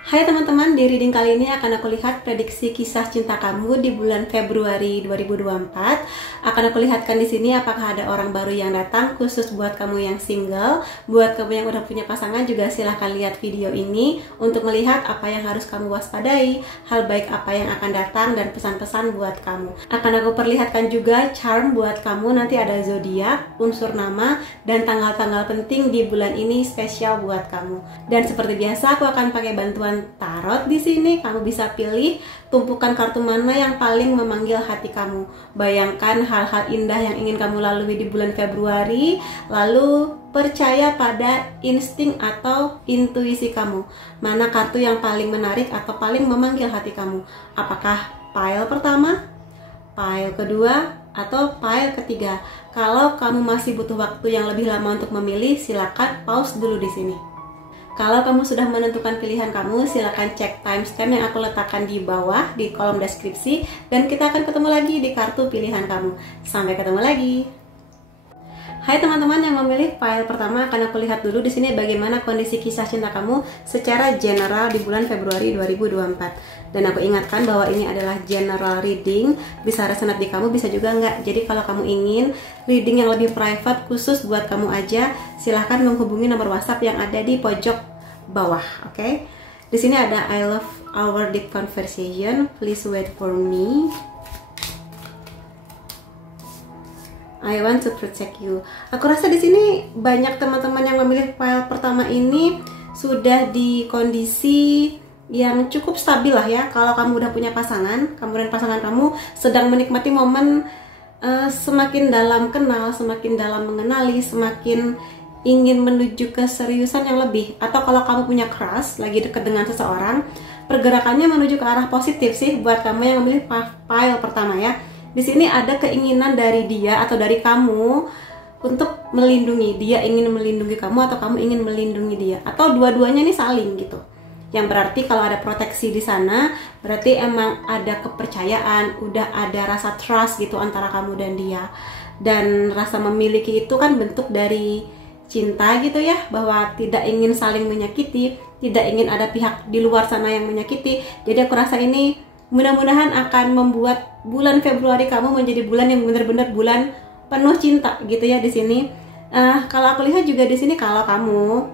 Hai teman-teman, di reading kali ini akan aku lihat prediksi kisah cinta kamu di bulan Februari 2024. Akan aku lihatkan di sini apakah ada orang baru yang datang khusus buat kamu yang single. Buat kamu yang udah punya pasangan juga silahkan lihat video ini untuk melihat apa yang harus kamu waspadai, hal baik apa yang akan datang dan pesan-pesan buat kamu. Akan aku perlihatkan juga charm buat kamu, nanti ada zodiak, unsur nama, dan tanggal-tanggal penting di bulan ini spesial buat kamu. Dan seperti biasa aku akan pakai bantuan tarot di sini. Kamu bisa pilih tumpukan kartu mana yang paling memanggil hati kamu. Bayangkan hal-hal indah yang ingin kamu lalui di bulan Februari, lalu percaya pada insting atau intuisi kamu. Mana kartu yang paling menarik atau paling memanggil hati kamu? Apakah pile pertama, pile kedua, atau pile ketiga? Kalau kamu masih butuh waktu yang lebih lama untuk memilih, silakan pause dulu di sini. Kalau kamu sudah menentukan pilihan kamu, silakan cek timestamp yang aku letakkan di bawah di kolom deskripsi, dan kita akan ketemu lagi di kartu pilihan kamu. Sampai ketemu lagi. Hai teman-teman yang memilih file pertama, akan aku lihat dulu di sini bagaimana kondisi kisah cinta kamu secara general di bulan Februari 2024. Dan aku ingatkan bahwa ini adalah general reading, bisa resonate di kamu, bisa juga enggak. Jadi kalau kamu ingin reading yang lebih private khusus buat kamu aja, silahkan menghubungi nomor WhatsApp yang ada di pojok bawah, oke? Di sini ada I love our deep conversation, please wait for me. I want to protect you. Aku rasa di sini banyak teman-teman yang memilih file pertama ini sudah di kondisi yang cukup stabil lah ya. Kalau kamu udah punya pasangan, kamu dan pasangan kamu sedang menikmati momen semakin dalam kenal, semakin dalam mengenali, semakin ingin menuju keseriusan yang lebih. Atau kalau kamu punya crush, lagi dekat dengan seseorang, pergerakannya menuju ke arah positif sih buat kamu yang memilih file pertama ya. Di sini ada keinginan dari dia atau dari kamu untuk melindungi. Dia ingin melindungi kamu atau kamu ingin melindungi dia, atau dua-duanya ini saling gitu. Yang berarti kalau ada proteksi di sana, berarti emang ada kepercayaan, udah ada rasa trust gitu antara kamu dan dia. Dan rasa memiliki itu kan bentuk dari cinta gitu ya, bahwa tidak ingin saling menyakiti, tidak ingin ada pihak di luar sana yang menyakiti. Jadi aku rasa ini mudah-mudahan akan membuat bulan Februari kamu menjadi bulan yang benar-benar bulan penuh cinta gitu ya di sini. Kalau aku lihat juga di sini, kalau kamu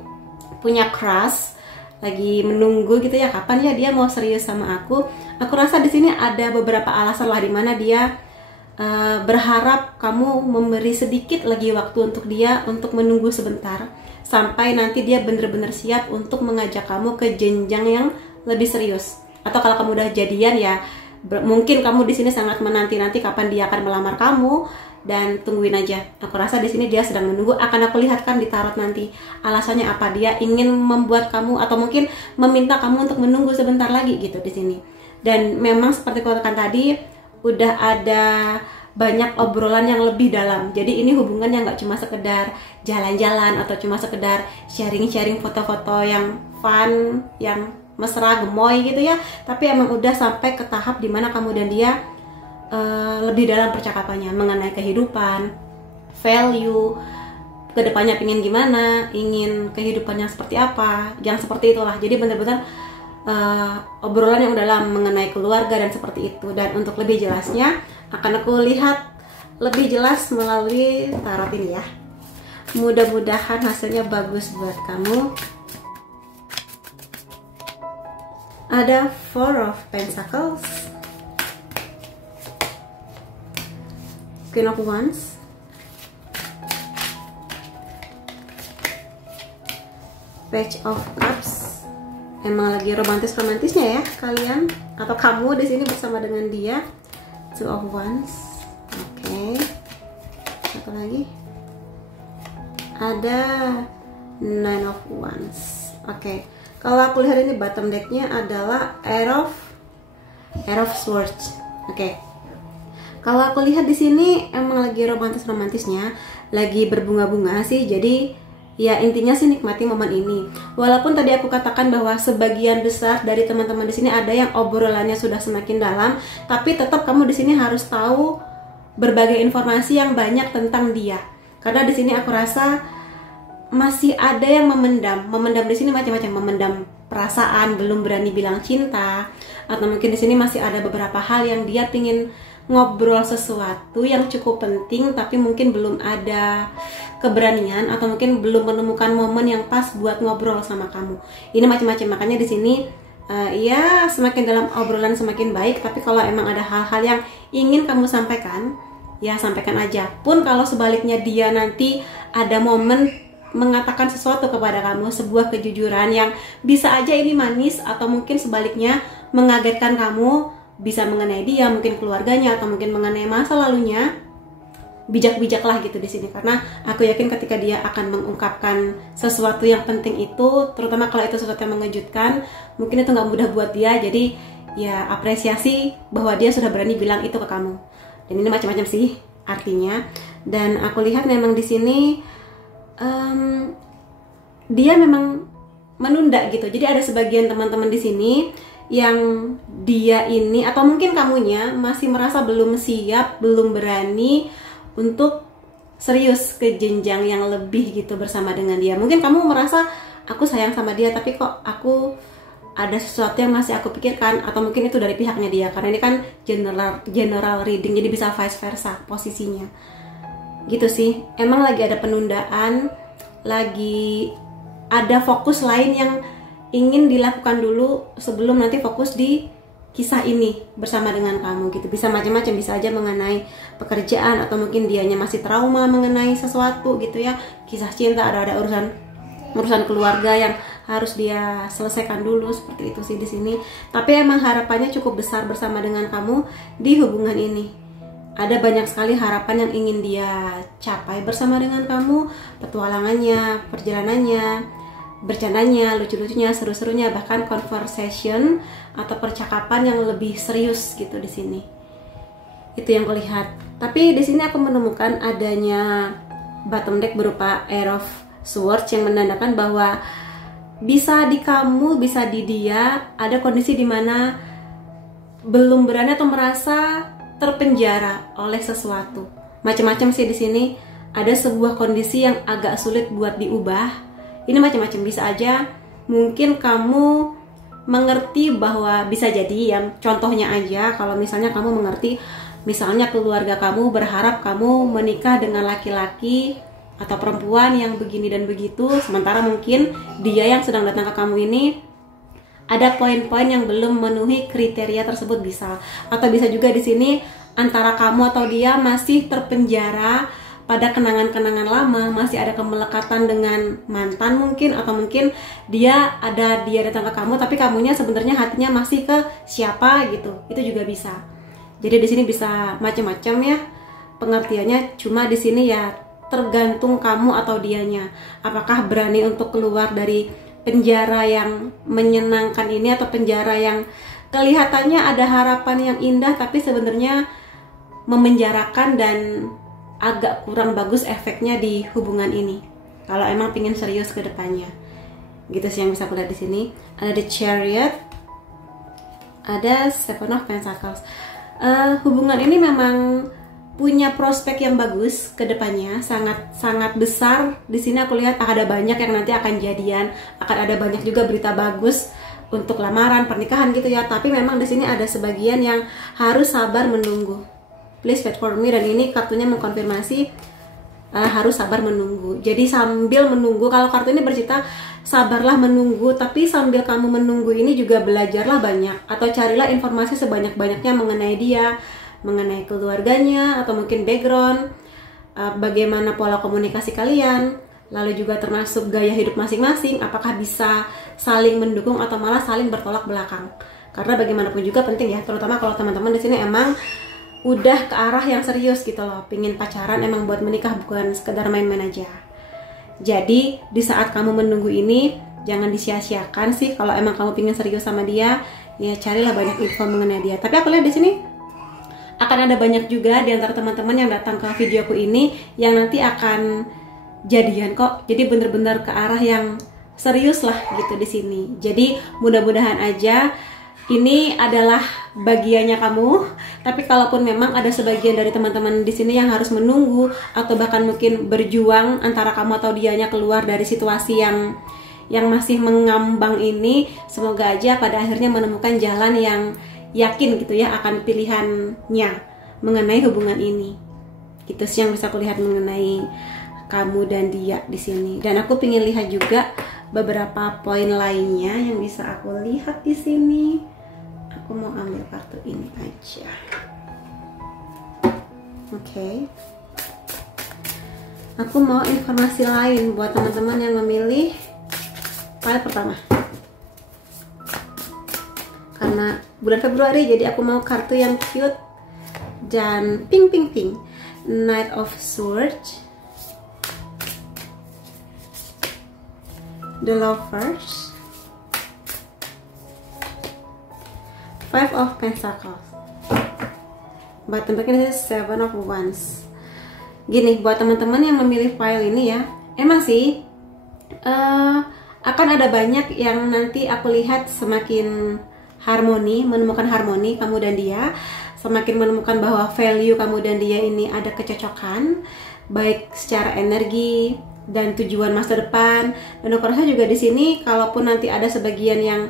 punya crush, lagi menunggu gitu ya, kapan ya dia mau serius sama aku rasa di sini ada beberapa alasan lah dimana dia berharap kamu memberi sedikit lagi waktu untuk dia untuk menunggu sebentar sampai nanti dia benar-benar siap untuk mengajak kamu ke jenjang yang lebih serius. Atau kalau kamu udah jadian ya, mungkin kamu di sini sangat menanti-nanti kapan dia akan melamar kamu, dan tungguin aja. Aku rasa di sini dia sedang menunggu. Akan aku lihatkan di tarot nanti alasannya apa, dia ingin membuat kamu atau mungkin meminta kamu untuk menunggu sebentar lagi gitu di sini. Dan memang seperti aku katakan tadi, udah ada banyak obrolan yang lebih dalam. Jadi ini hubungan yang nggak cuma sekedar jalan-jalan atau cuma sekedar sharing-sharing foto-foto yang fun, yang mesra gemoy gitu ya, tapi emang udah sampai ke tahap dimana kamu dan dia lebih dalam percakapannya mengenai kehidupan, value, kedepannya pingin gimana, ingin kehidupannya seperti apa, yang seperti itulah. Jadi benar-benar obrolan yang dalam mengenai keluarga dan seperti itu. Dan untuk lebih jelasnya akan aku lihat lebih jelas melalui tarot ini ya. Mudah-mudahan hasilnya bagus buat kamu. Ada Four of Pentacles, Queen of Wands, Page of Cups. Emang lagi romantis-romantisnya ya kalian atau kamu di sini bersama dengan dia. Two of Wands. Oke. Satu lagi. Ada Nine of Wands. Oke. Kalau aku lihat ini bottom decknya adalah Air of Swords. Oke. Kalau aku lihat di sini emang lagi romantis-romantisnya, lagi berbunga-bunga sih. Jadi ya intinya sih nikmati momen ini. Walaupun tadi aku katakan bahwa sebagian besar dari teman-teman di sini ada yang obrolannya sudah semakin dalam, tapi tetap kamu di sini harus tahu berbagai informasi yang banyak tentang dia. Karena di sini aku rasa masih ada yang memendam di sini macam-macam, memendam perasaan, belum berani bilang cinta, atau mungkin di sini masih ada beberapa hal yang dia pingin ngobrol sesuatu yang cukup penting tapi mungkin belum ada keberanian atau mungkin belum menemukan momen yang pas buat ngobrol sama kamu. Ini macam-macam, makanya di sini ya semakin dalam obrolan semakin baik, tapi kalau emang ada hal-hal yang ingin kamu sampaikan, ya sampaikan aja. Pun kalau sebaliknya dia nanti ada momen mengatakan sesuatu kepada kamu, sebuah kejujuran yang bisa aja ini manis atau mungkin sebaliknya mengagetkan kamu, bisa mengenai dia, mungkin keluarganya atau mungkin mengenai masa lalunya, bijak-bijaklah gitu di sini, karena aku yakin ketika dia akan mengungkapkan sesuatu yang penting itu, terutama kalau itu sesuatu yang mengejutkan, mungkin itu nggak mudah buat dia. Jadi ya apresiasi bahwa dia sudah berani bilang itu ke kamu. Dan ini macam-macam sih artinya. Dan aku lihat memang di sini dia memang menunda gitu. Jadi ada sebagian teman-teman di sini yang dia ini atau mungkin kamunya masih merasa belum siap, belum berani untuk serius ke jenjang yang lebih gitu bersama dengan dia. Mungkin kamu merasa aku sayang sama dia tapi kok aku ada sesuatu yang masih aku pikirkan, atau mungkin itu dari pihaknya dia, karena ini kan general reading, jadi bisa vice versa posisinya. Gitu sih. Emang lagi ada penundaan, lagi ada fokus lain yang ingin dilakukan dulu sebelum nanti fokus di kisah ini bersama dengan kamu gitu. Bisa macam-macam, bisa aja mengenai pekerjaan atau mungkin dianya masih trauma mengenai sesuatu gitu ya. Kisah cinta, ada urusan keluarga yang harus dia selesaikan dulu, seperti itu sih di sini. Tapi emang harapannya cukup besar bersama dengan kamu di hubungan ini. Ada banyak sekali harapan yang ingin dia capai bersama dengan kamu, petualangannya, perjalanannya, bercandanya, lucu-lucunya, seru-serunya, bahkan conversation atau percakapan yang lebih serius gitu di sini. Itu yang kulihat. Tapi di sini aku menemukan adanya bottom deck berupa Air of Swords yang menandakan bahwa bisa di kamu, bisa di dia ada kondisi di mana belum berani atau merasa terpenjara oleh sesuatu. Macam-macam sih di sini. Ada sebuah kondisi yang agak sulit buat diubah. Ini macam-macam, bisa aja mungkin kamu mengerti bahwa bisa jadi yang contohnya aja, kalau misalnya kamu mengerti, misalnya keluarga kamu berharap kamu menikah dengan laki-laki atau perempuan yang begini dan begitu, sementara mungkin dia yang sedang datang ke kamu ini ada poin-poin yang belum memenuhi kriteria tersebut, bisa. Atau bisa juga di sini antara kamu atau dia masih terpenjara pada kenangan-kenangan lama, masih ada kemelekatan dengan mantan mungkin, atau mungkin dia datang ke kamu tapi kamunya sebenarnya hatinya masih ke siapa gitu. Itu juga bisa. Jadi di sini bisa macam-macam ya pengertiannya, cuma di sini ya tergantung kamu atau dianya. Apakah berani untuk keluar dari penjara yang menyenangkan ini, atau penjara yang kelihatannya ada harapan yang indah tapi sebenarnya memenjarakan dan agak kurang bagus efeknya di hubungan ini. Kalau emang pengen serius ke depannya, gitu sih yang bisa aku lihat di sini. Ada The Chariot, ada Seven of Pentacles. Hubungan ini memang punya prospek yang bagus ke depannya, sangat besar. Di sini aku lihat ada banyak yang nanti akan jadian, akan ada banyak juga berita bagus untuk lamaran, pernikahan gitu ya. Tapi memang di sini ada sebagian yang harus sabar menunggu. Please wait for me, dan ini kartunya mengkonfirmasi harus sabar menunggu. Jadi sambil menunggu, kalau kartu ini bercerita sabarlah menunggu, tapi sambil kamu menunggu ini juga belajarlah banyak, atau carilah informasi sebanyak-banyaknya mengenai dia, mengenai keluarganya, atau mungkin background, bagaimana pola komunikasi kalian, lalu juga termasuk gaya hidup masing-masing, apakah bisa saling mendukung atau malah saling bertolak belakang. Karena bagaimanapun juga penting ya, terutama kalau teman-teman di sini emang udah ke arah yang serius gitu loh, pingin pacaran, emang buat menikah, bukan sekedar main-main aja. Jadi di saat kamu menunggu ini jangan disia-siakan sih. Kalau emang kamu pingin serius sama dia, ya carilah banyak info mengenai dia. Tapi aku lihat di sini akan ada banyak juga di antara teman-teman yang datang ke videoku ini yang nanti akan jadian kok. Jadi bener-bener ke arah yang serius lah gitu di sini. Jadi mudah-mudahan aja ini adalah bagiannya kamu. Tapi kalaupun memang ada sebagian dari teman-teman di sini yang harus menunggu atau bahkan mungkin berjuang antara kamu atau dianya keluar dari situasi yang masih mengambang ini, semoga aja pada akhirnya menemukan jalan yang yakin gitu ya akan pilihannya mengenai hubungan ini. Gitu sih yang bisa aku lihat mengenai kamu dan dia di sini. Dan aku pengen lihat juga beberapa poin lainnya yang bisa aku lihat di sini. Aku mau ambil kartu ini aja. Oke. Aku mau informasi lain buat teman-teman yang memilih file pertama. Karena bulan Februari, jadi aku mau kartu yang cute dan pink. Knight of Swords, The Lovers, Five of Pentacles, bottom back ini Seven of Wands. Gini, buat teman-teman yang memilih file ini ya, emang sih akan ada banyak yang nanti aku lihat semakin harmoni, menemukan harmoni kamu dan dia, semakin menemukan bahwa value kamu dan dia ini ada kecocokan, baik secara energi dan tujuan masa depan. Dan aku rasa juga di sini, kalaupun nanti ada sebagian yang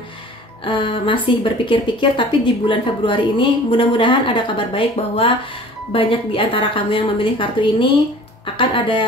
masih berpikir-pikir, tapi di bulan Februari ini mudah-mudahan ada kabar baik bahwa banyak di antara kamu yang memilih kartu ini akan ada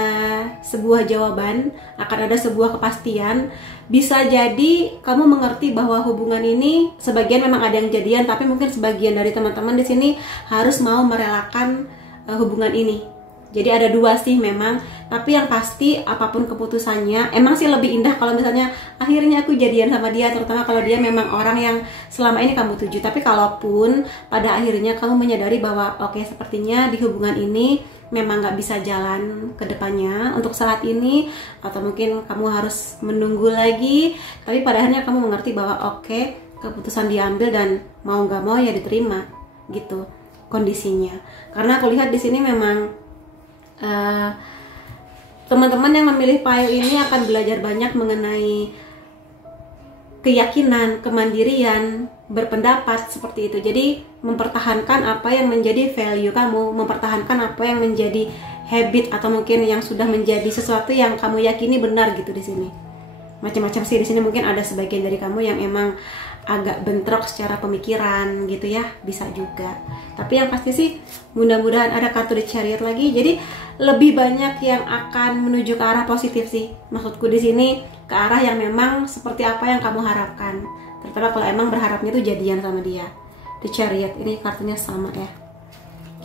sebuah jawaban, akan ada sebuah kepastian. Bisa jadi kamu mengerti bahwa hubungan ini sebagian memang ada yang jadian, tapi mungkin sebagian dari teman-teman di sini harus mau merelakan hubungan ini. Jadi ada dua sih memang, tapi yang pasti apapun keputusannya, emang sih lebih indah kalau misalnya akhirnya aku jadian sama dia, terutama kalau dia memang orang yang selama ini kamu tuju. Tapi kalaupun pada akhirnya kamu menyadari bahwa oke, sepertinya di hubungan ini memang nggak bisa jalan ke depannya untuk saat ini, atau mungkin kamu harus menunggu lagi, tapi pada akhirnya kamu mengerti bahwa oke, keputusan diambil dan mau nggak mau ya diterima gitu kondisinya. Karena aku lihat di sini memang teman-teman yang memilih file ini akan belajar banyak mengenai keyakinan, kemandirian, berpendapat seperti itu. Jadi mempertahankan apa yang menjadi value kamu, mempertahankan apa yang menjadi habit atau mungkin yang sudah menjadi sesuatu yang kamu yakini benar gitu di sini. Macam-macam sih di sini, mungkin ada sebagian dari kamu yang emang agak bentrok secara pemikiran gitu ya, bisa juga. Tapi yang pasti sih mudah-mudahan ada kartu The Chariot lagi. Jadi lebih banyak yang akan menuju ke arah positif sih. Maksudku di sini ke arah yang memang seperti apa yang kamu harapkan. Terutama kalau emang berharapnya itu jadian sama dia. The Chariot ini kartunya sama ya.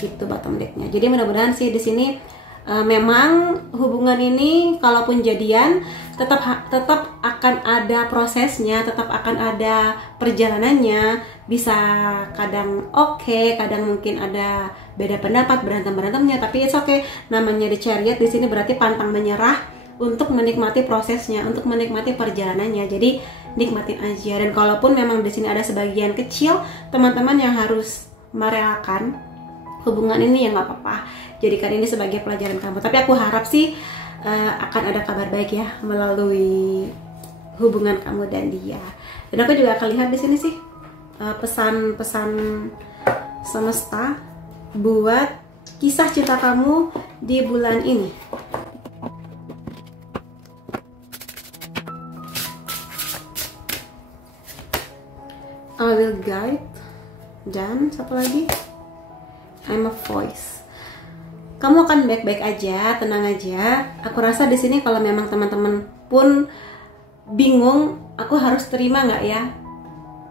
Gitu bottom decknya. Jadi mudah-mudahan sih di sini memang hubungan ini kalaupun jadian tetap akan ada prosesnya, tetap akan ada perjalanannya. Bisa kadang oke, kadang mungkin ada beda pendapat, berantemnya, tapi it's okay. Namanya The Chariot di sini berarti pantang menyerah untuk menikmati prosesnya, untuk menikmati perjalanannya. Jadi nikmatin aja. Dan kalaupun memang di sini ada sebagian kecil teman-teman yang harus merelakan hubungan ini, ya nggak apa-apa. Jadikan ini sebagai pelajaran kamu. Tapi aku harap sih akan ada kabar baik ya melalui hubungan kamu dan dia. Dan aku juga akan lihat di sini sih pesan-pesan semesta buat kisah cinta kamu di bulan ini. I will guide. Dan satu lagi, I'm a voice. Kamu akan baik-baik aja, tenang aja. Aku rasa di sini kalau memang teman-teman pun bingung, aku harus terima nggak ya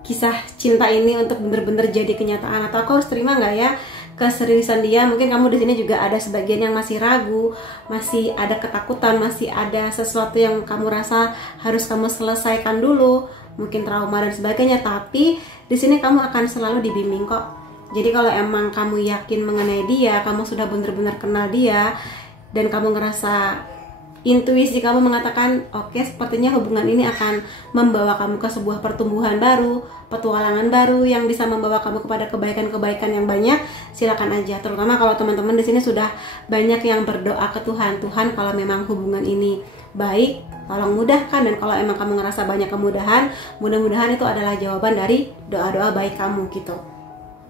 kisah cinta ini untuk bener-bener jadi kenyataan, atau aku harus terima nggak ya keseriusan dia. Mungkin kamu di sini juga ada sebagian yang masih ragu, masih ada ketakutan, masih ada sesuatu yang kamu rasa harus kamu selesaikan dulu, mungkin trauma dan sebagainya. Tapi di sini kamu akan selalu dibimbing kok. Jadi kalau emang kamu yakin mengenai dia, kamu sudah benar-benar kenal dia, dan kamu ngerasa intuisi kamu mengatakan oke, sepertinya hubungan ini akan membawa kamu ke sebuah pertumbuhan baru, petualangan baru yang bisa membawa kamu kepada kebaikan-kebaikan yang banyak, silakan aja. Terutama kalau teman-teman di sini sudah banyak yang berdoa ke Tuhan, Tuhan kalau memang hubungan ini baik, tolong mudahkan. Dan kalau emang kamu ngerasa banyak kemudahan, mudah-mudahan itu adalah jawaban dari doa-doa baik kamu gitu.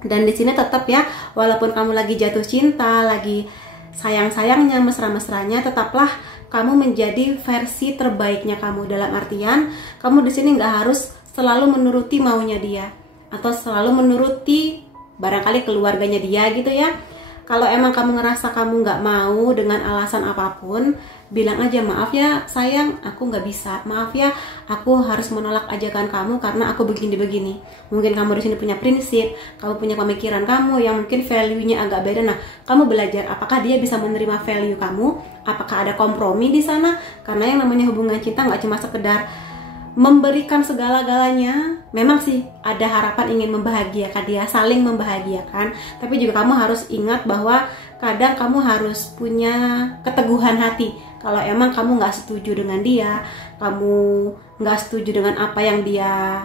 Dan di sini tetap ya, walaupun kamu lagi jatuh cinta, lagi sayang-sayangnya, mesra-mesranya, tetaplah kamu menjadi versi terbaiknya kamu. Dalam artian, kamu di sini nggak harus selalu menuruti maunya dia atau selalu menuruti barangkali keluarganya dia gitu ya. Kalau emang kamu ngerasa kamu nggak mau dengan alasan apapun, bilang aja, maaf ya sayang, aku nggak bisa, maaf ya aku harus menolak ajakan kamu karena aku begini-begini. Mungkin kamu di sini punya prinsip, kamu punya pemikiran kamu yang mungkin value-nya agak beda. Nah, kamu belajar apakah dia bisa menerima value kamu, apakah ada kompromi di sana. Karena yang namanya hubungan cinta nggak cuma sekedar memberikan segala-galanya. Memang sih ada harapan ingin membahagiakan dia, saling membahagiakan, tapi juga kamu harus ingat bahwa kadang kamu harus punya keteguhan hati. Kalau emang kamu nggak setuju dengan dia, kamu nggak setuju dengan apa yang dia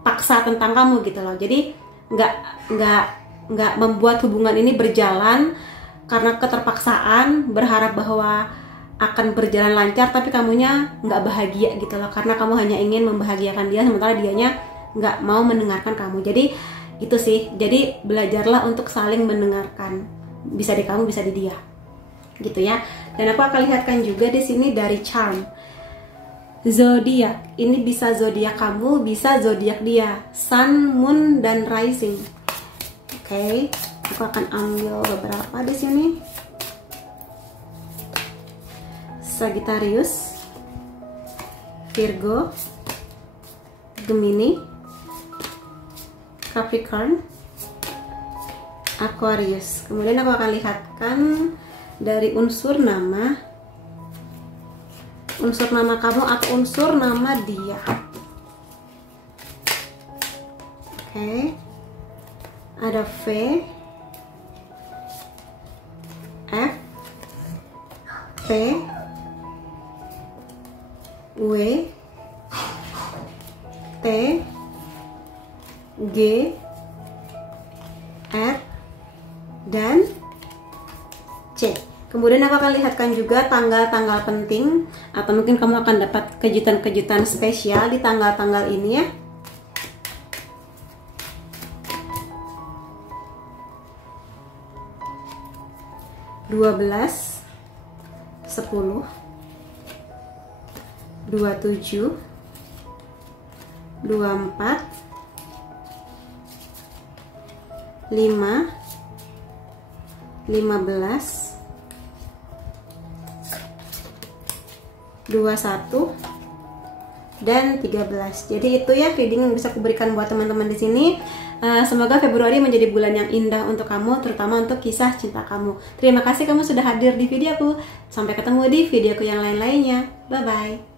paksa tentang kamu gitu loh. Jadi nggak membuat hubungan ini berjalan karena keterpaksaan, berharap bahwa akan berjalan lancar tapi kamunya nggak bahagia gitu loh, karena kamu hanya ingin membahagiakan dia sementara dianya nggak mau mendengarkan kamu. Jadi itu sih, jadi belajarlah untuk saling mendengarkan, bisa di kamu bisa di dia gitu ya. Dan aku akan lihatkan juga di sini dari charm zodiak. Ini bisa zodiak kamu, bisa zodiak dia, sun, moon, dan rising. Oke, aku akan ambil beberapa di sini. Sagittarius, Virgo, Gemini, Capricorn, Aquarius. Kemudian aku akan lihatkan dari unsur nama kamu atau unsur nama dia. Oke. Ada V, F, P, W, T, G, R, dan C. Kemudian aku akan lihatkan juga tanggal-tanggal penting, atau mungkin kamu akan dapat kejutan-kejutan spesial di tanggal-tanggal ini ya. (12, 10, 27, 24, 5, 15, 21, dan 13. Jadi itu ya reading yang bisa aku berikan buat teman-teman di sini. Semoga Februari menjadi bulan yang indah untuk kamu, terutama untuk kisah cinta kamu. Terima kasih kamu sudah hadir di videoku. Sampai ketemu di videoku yang lain-lainnya. Bye-bye.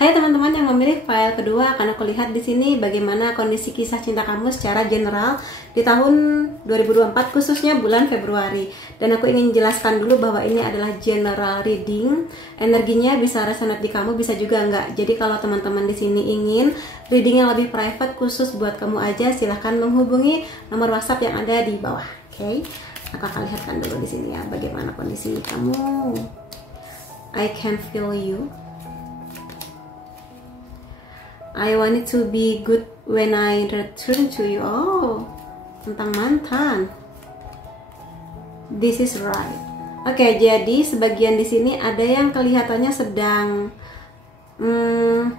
Hai teman-teman yang memilih file kedua, akan aku lihat di sini bagaimana kondisi kisah cinta kamu secara general di tahun 2024, khususnya bulan Februari. Dan aku ingin jelaskan dulu bahwa ini adalah general reading. Energinya bisa resonate di kamu, bisa juga enggak. Jadi kalau teman-teman di sini ingin reading yang lebih private khusus buat kamu aja, silahkan menghubungi nomor WhatsApp yang ada di bawah. Oke, aku akan lihatkan dulu di sini ya bagaimana kondisi kamu. I can feel you. I want it to be good when I return to you. Oh, tentang mantan. This is right. Oke, jadi sebagian di sini ada yang kelihatannya sedang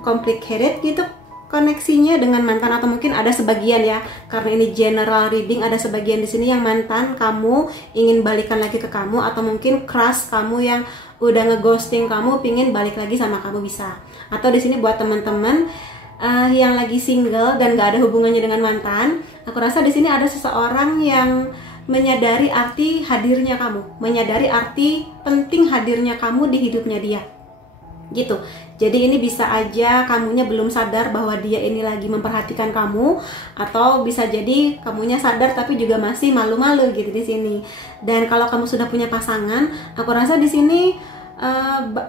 complicated gitu koneksinya dengan mantan, atau mungkin ada sebagian ya, karena ini general reading, ada sebagian di sini yang mantan kamu ingin balikan lagi ke kamu, atau mungkin crush kamu yang udah ngeghosting kamu pingin balik lagi sama kamu bisa. Atau di sini buat teman-teman yang lagi single dan gak ada hubungannya dengan mantan, aku rasa di sini ada seseorang yang menyadari arti hadirnya kamu, menyadari arti penting hadirnya kamu di hidupnya dia, gitu. Jadi ini bisa aja kamunya belum sadar bahwa dia ini lagi memperhatikan kamu, atau bisa jadi kamunya sadar tapi juga masih malu-malu gitu di sini. Dan kalau kamu sudah punya pasangan, aku rasa di sini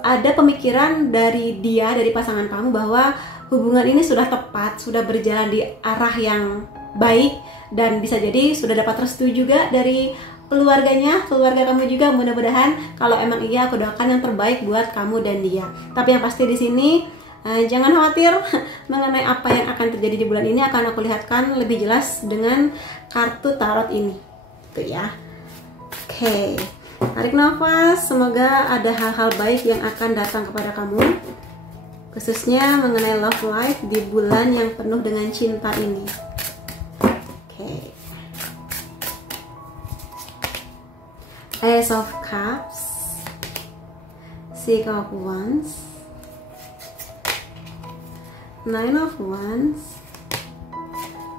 ada pemikiran dari dia, dari pasangan kamu, bahwa hubungan ini sudah tepat, sudah berjalan di arah yang baik, dan bisa jadi sudah dapat restu juga dari keluarganya, keluarga kamu juga. Mudah-mudahan kalau emang iya, aku doakan yang terbaik buat kamu dan dia. Tapi yang pasti di sini jangan khawatir mengenai apa yang akan terjadi di bulan ini, akan aku lihatkan lebih jelas dengan kartu tarot ini. Gitu ya. Oke. Tarik nafas, semoga ada hal-hal baik yang akan datang kepada kamu, khususnya mengenai love life di bulan yang penuh dengan cinta ini. Oke. Ace of Cups, Six of Wands, Nine of Wands,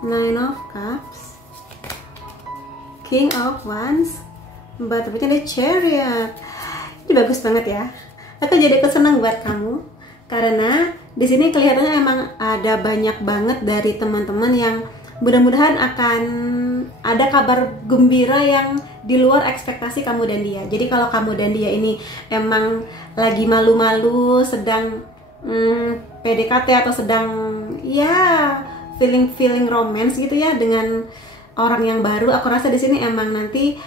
Nine of Cups, King of Wands, Butterfly, ada Chariot. Ini bagus banget ya. Aku jadi kesenang buat kamu karena di sini kelihatannya emang ada banyak banget dari teman-teman yang mudah-mudahan akan ada kabar gembira yang di luar ekspektasi kamu dan dia. Jadi kalau kamu dan dia ini emang lagi malu-malu, sedang PDKT atau sedang ya feeling romance gitu ya dengan orang yang baru, aku rasa di sini emang nanti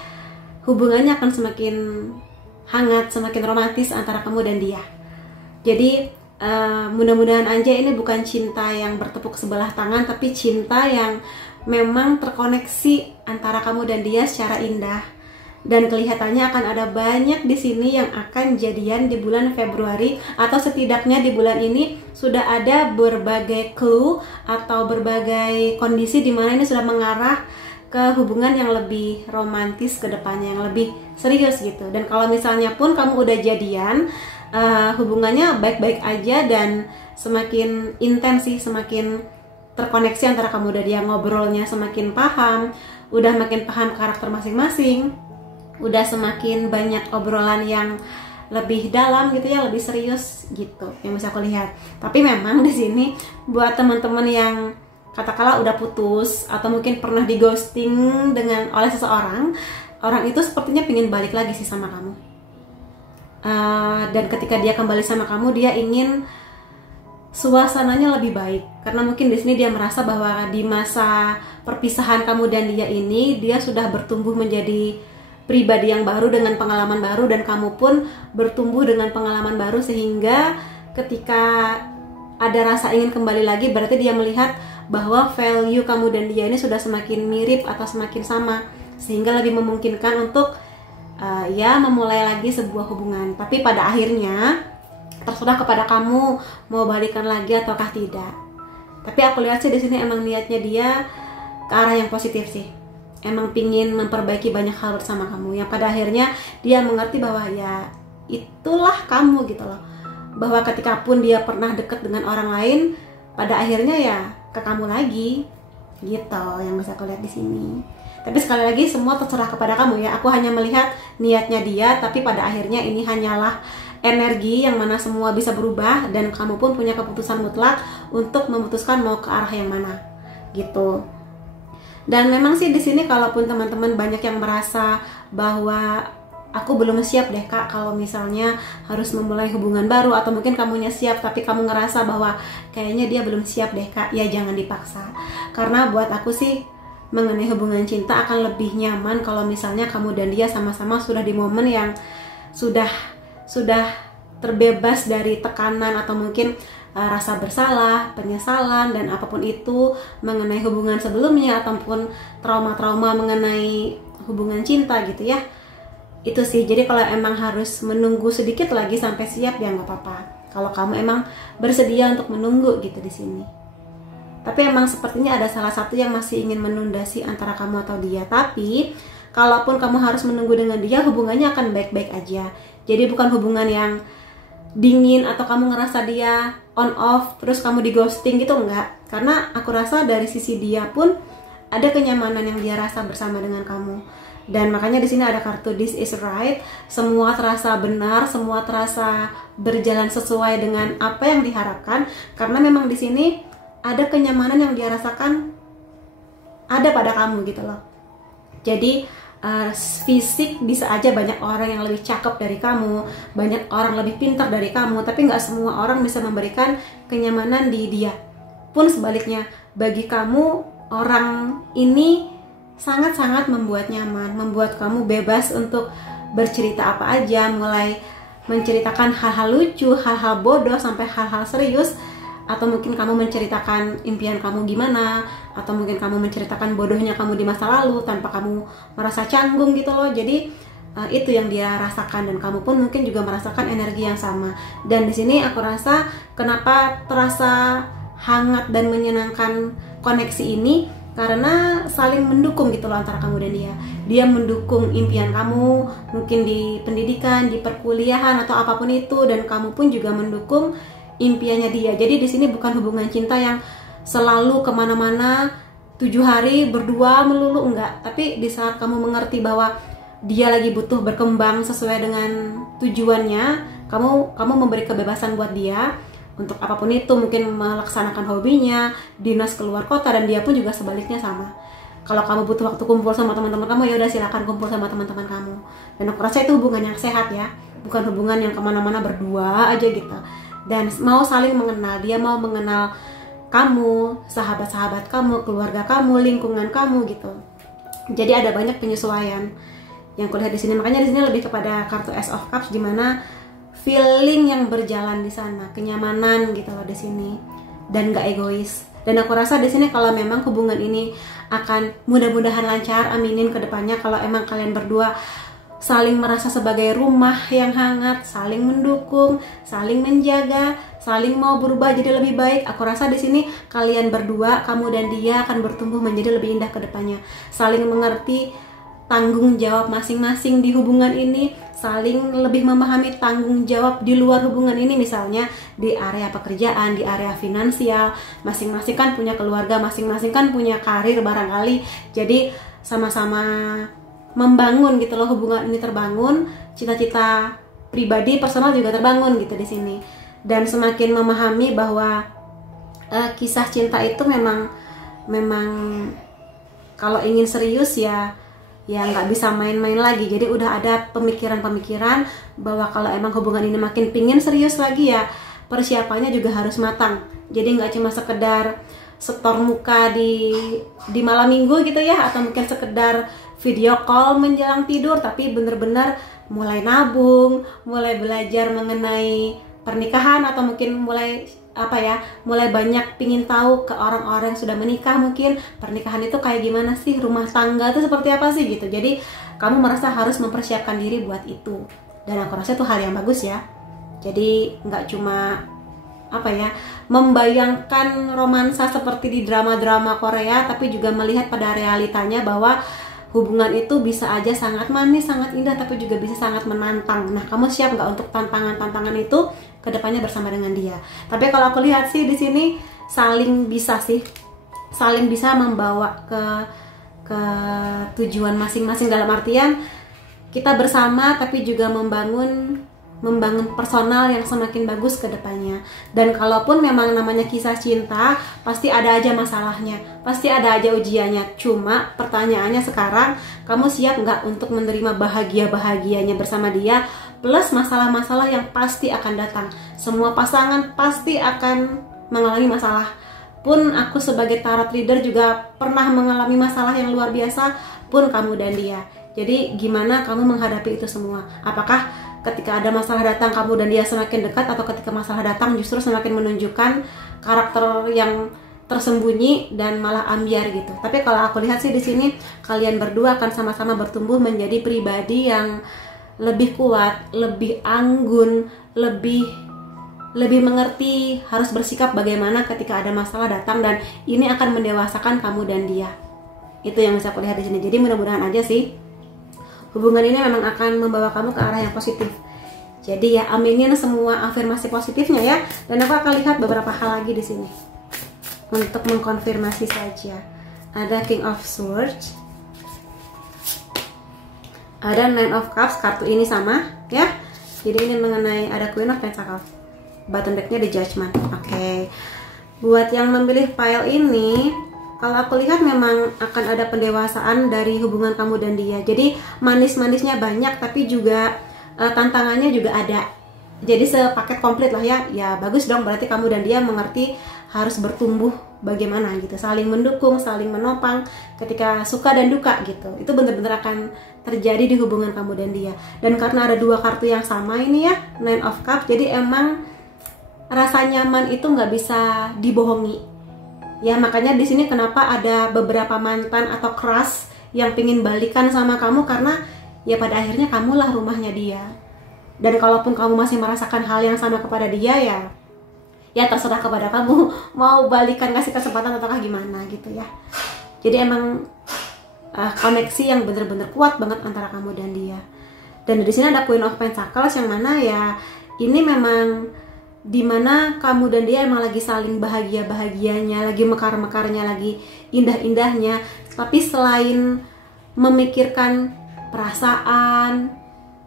hubungannya akan semakin hangat, semakin romantis antara kamu dan dia. Jadi mudah-mudahan aja ini bukan cinta yang bertepuk sebelah tangan, tapi cinta yang memang terkoneksi antara kamu dan dia secara indah. Dan kelihatannya akan ada banyak di sini yang akan jadian di bulan Februari, atau setidaknya di bulan ini sudah ada berbagai clue atau berbagai kondisi di mana ini sudah mengarah ke hubungan yang lebih romantis ke depannya, yang lebih serius gitu. Dan kalau misalnya pun kamu udah jadian, hubungannya baik-baik aja dan semakin intens sih, semakin terkoneksi antara kamu dan dia, ngobrolnya semakin paham, udah makin paham karakter masing-masing, udah semakin banyak obrolan yang lebih dalam gitu ya, lebih serius gitu yang bisa aku lihat. Tapi memang di sini buat teman-teman yang katakanlah udah putus atau mungkin pernah di ghosting oleh seseorang, orang itu sepertinya pingin balik lagi sih sama kamu. Dan ketika dia kembali sama kamu, dia ingin suasananya lebih baik karena mungkin di sini dia merasa bahwa di masa perpisahan kamu dan dia ini, dia sudah bertumbuh menjadi pribadi yang baru dengan pengalaman baru, dan kamu pun bertumbuh dengan pengalaman baru, sehingga ketika ada rasa ingin kembali lagi, berarti dia melihat bahwa value kamu dan dia ini sudah semakin mirip atau semakin sama, sehingga lebih memungkinkan untuk ya memulai lagi sebuah hubungan. Tapi pada akhirnya terserah kepada kamu mau balikan lagi ataukah tidak. Tapi aku lihat sih di sini emang niatnya dia ke arah yang positif sih. Emang pingin memperbaiki banyak hal bersama kamu, yang pada akhirnya dia mengerti bahwa ya itulah kamu gitu loh. Bahwa ketika pun dia pernah dekat dengan orang lain, pada akhirnya ya ke kamu lagi gitu yang bisa aku lihat di sini. Tapi sekali lagi semua terserah kepada kamu ya. Aku hanya melihat niatnya dia, tapi pada akhirnya ini hanyalah energi yang mana semua bisa berubah, dan kamu pun punya keputusan mutlak untuk memutuskan mau ke arah yang mana gitu. Dan memang sih di sini kalaupun teman-teman banyak yang merasa bahwa aku belum siap deh kak kalau misalnya harus memulai hubungan baru, atau mungkin kamunya siap tapi kamu ngerasa bahwa kayaknya dia belum siap deh kak, ya jangan dipaksa. Karena buat aku sih mengenai hubungan cinta akan lebih nyaman kalau misalnya kamu dan dia sama-sama sudah di momen yang sudah terbebas dari tekanan atau mungkin rasa bersalah, penyesalan, dan apapun itu mengenai hubungan sebelumnya ataupun trauma-trauma mengenai hubungan cinta gitu ya. Itu sih. Jadi kalau emang harus menunggu sedikit lagi sampai siap ya nggak apa-apa. Kalau kamu emang bersedia untuk menunggu gitu di sini. Tapi emang sepertinya ada salah satu yang masih ingin menunda sih antara kamu atau dia. Tapi kalaupun kamu harus menunggu dengan dia, hubungannya akan baik-baik aja. Jadi bukan hubungan yang dingin atau kamu ngerasa dia on off terus kamu di ghosting gitu, enggak. Karena aku rasa dari sisi dia pun ada kenyamanan yang dia rasa bersama dengan kamu. Dan makanya di sini ada kartu This is right. Semua terasa benar, semua terasa berjalan sesuai dengan apa yang diharapkan, karena memang di sini ada kenyamanan yang dia rasakan ada pada kamu gitu loh. Jadi fisik bisa aja banyak orang yang lebih cakep dari kamu, banyak orang lebih pintar dari kamu, tapi nggak semua orang bisa memberikan kenyamanan di dia. Pun sebaliknya, bagi kamu orang ini sangat-sangat membuat nyaman, membuat kamu bebas untuk bercerita apa aja, mulai menceritakan hal-hal lucu, hal-hal bodoh, sampai hal-hal serius. Atau mungkin kamu menceritakan impian kamu gimana, atau mungkin kamu menceritakan bodohnya kamu di masa lalu tanpa kamu merasa canggung gitu loh. Jadi itu yang dia rasakan, dan kamu pun mungkin juga merasakan energi yang sama. Dan di sini aku rasa kenapa terasa hangat dan menyenangkan koneksi ini, karena saling mendukung gitu loh antara kamu dan dia. Dia mendukung impian kamu, mungkin di pendidikan, di perkuliahan atau apapun itu, dan kamu pun juga mendukung impiannya dia. Jadi di sini bukan hubungan cinta yang selalu kemana-mana 7 hari berdua melulu, enggak. Tapi di saat kamu mengerti bahwa dia lagi butuh berkembang sesuai dengan tujuannya, kamu memberi kebebasan buat dia untuk apapun itu, mungkin melaksanakan hobinya, dinas keluar kota, dan dia pun juga sebaliknya sama. Kalau kamu butuh waktu kumpul sama teman-teman kamu, ya udah silakan kumpul sama teman-teman kamu. Dan aku rasa itu hubungan yang sehat ya, bukan hubungan yang kemana-mana berdua aja gitu. Dan mau saling mengenal, dia mau mengenal kamu, sahabat-sahabat kamu, keluarga kamu, lingkungan kamu gitu. Jadi ada banyak penyesuaian yang kulihat di sini. Makanya di sini lebih kepada kartu Ace of Cups, di mana feeling yang berjalan di sana, kenyamanan gitu loh di sini, dan gak egois. Dan aku rasa di sini kalau memang hubungan ini akan mudah-mudahan lancar, aminin ke depannya. Kalau emang kalian berdua saling merasa sebagai rumah yang hangat, saling mendukung, saling menjaga, saling mau berubah jadi lebih baik. Aku rasa di sini kalian berdua, kamu dan dia akan bertumbuh menjadi lebih indah ke depannya. Saling mengerti tanggung jawab masing-masing di hubungan ini, saling lebih memahami tanggung jawab di luar hubungan ini, misalnya di area pekerjaan, di area finansial. Masing-masing kan punya keluarga, masing-masing kan punya karir barangkali. Jadi sama-sama membangun gitu loh, hubungan ini terbangun, cita-cita pribadi personal juga terbangun gitu di sini. Dan semakin memahami bahwa kisah cinta itu memang kalau ingin serius ya nggak bisa main-main lagi. Jadi udah ada pemikiran-pemikiran bahwa kalau emang hubungan ini makin pingin serius lagi, ya persiapannya juga harus matang. Jadi nggak cuma sekedar setor muka di malam minggu gitu ya, atau mungkin sekedar video call menjelang tidur, tapi bener-bener mulai nabung, mulai belajar mengenai pernikahan, atau mungkin mulai mulai banyak pingin tahu ke orang-orang yang sudah menikah, mungkin pernikahan itu kayak gimana sih, rumah tangga itu seperti apa sih gitu. Jadi kamu merasa harus mempersiapkan diri buat itu, dan aku rasa itu hal yang bagus ya. Jadi nggak cuma membayangkan romansa seperti di drama-drama Korea, tapi juga melihat pada realitanya bahwa hubungan itu bisa aja sangat manis, sangat indah, tapi juga bisa sangat menantang. Nah, kamu siap nggak untuk tantangan-tantangan itu kedepannya bersama dengan dia? Tapi kalau aku lihat sih di sini saling bisa membawa ke tujuan masing-masing, dalam artian kita bersama tapi juga membangun personal yang semakin bagus ke depannya. Dan kalaupun memang namanya kisah cinta, pasti ada aja masalahnya, pasti ada aja ujiannya. Cuma pertanyaannya sekarang, kamu siap nggak untuk menerima bahagia-bahagianya bersama dia, plus masalah-masalah yang pasti akan datang. Semua pasangan pasti akan mengalami masalah. Pun aku sebagai tarot reader juga pernah mengalami masalah yang luar biasa, pun kamu dan dia. Jadi gimana kamu menghadapi itu semua? Apakah ketika ada masalah datang kamu dan dia semakin dekat, atau ketika masalah datang justru semakin menunjukkan karakter yang tersembunyi dan malah ambiar gitu? Tapi kalau aku lihat sih di sini kalian berdua akan sama-sama bertumbuh menjadi pribadi yang lebih kuat, lebih anggun, lebih mengerti harus bersikap bagaimana ketika ada masalah datang, dan ini akan mendewasakan kamu dan dia. Itu yang bisa aku lihat di sini. Jadi mudah-mudahan aja sih hubungan ini memang akan membawa kamu ke arah yang positif. Jadi ya aminin semua afirmasi positifnya ya. Dan aku akan lihat beberapa hal lagi di sini untuk mengkonfirmasi saja. Ada King of Swords, ada Nine of Cups, kartu ini sama ya. Jadi ini mengenai, ada Queen of Pentacles, bottom decknya The Judgment. Oke. Buat yang memilih pile ini, kalau aku lihat memang akan ada pendewasaan dari hubungan kamu dan dia. Jadi manis-manisnya banyak, tapi juga tantangannya juga ada. Jadi sepaket komplit lah ya. Ya bagus dong, berarti kamu dan dia mengerti harus bertumbuh bagaimana gitu, saling mendukung, saling menopang ketika suka dan duka gitu. Itu bener-bener akan terjadi di hubungan kamu dan dia. Dan karena ada dua kartu yang sama ini ya, Nine of Cups, jadi emang rasa nyaman itu nggak bisa dibohongi. Ya makanya di sini kenapa ada beberapa mantan atau crush yang pingin balikan sama kamu, karena ya pada akhirnya kamulah rumahnya dia. Dan kalaupun kamu masih merasakan hal yang sama kepada dia, ya terserah kepada kamu mau balikan, ngasih kesempatan ataukah gimana gitu ya. Jadi emang koneksi yang bener-bener kuat banget antara kamu dan dia. Dan di sini ada Queen of Pentacles yang mana ya ini memang dimana kamu dan dia emang lagi saling bahagia-bahagianya, lagi mekar-mekarnya, lagi indah-indahnya. Tapi selain memikirkan perasaan,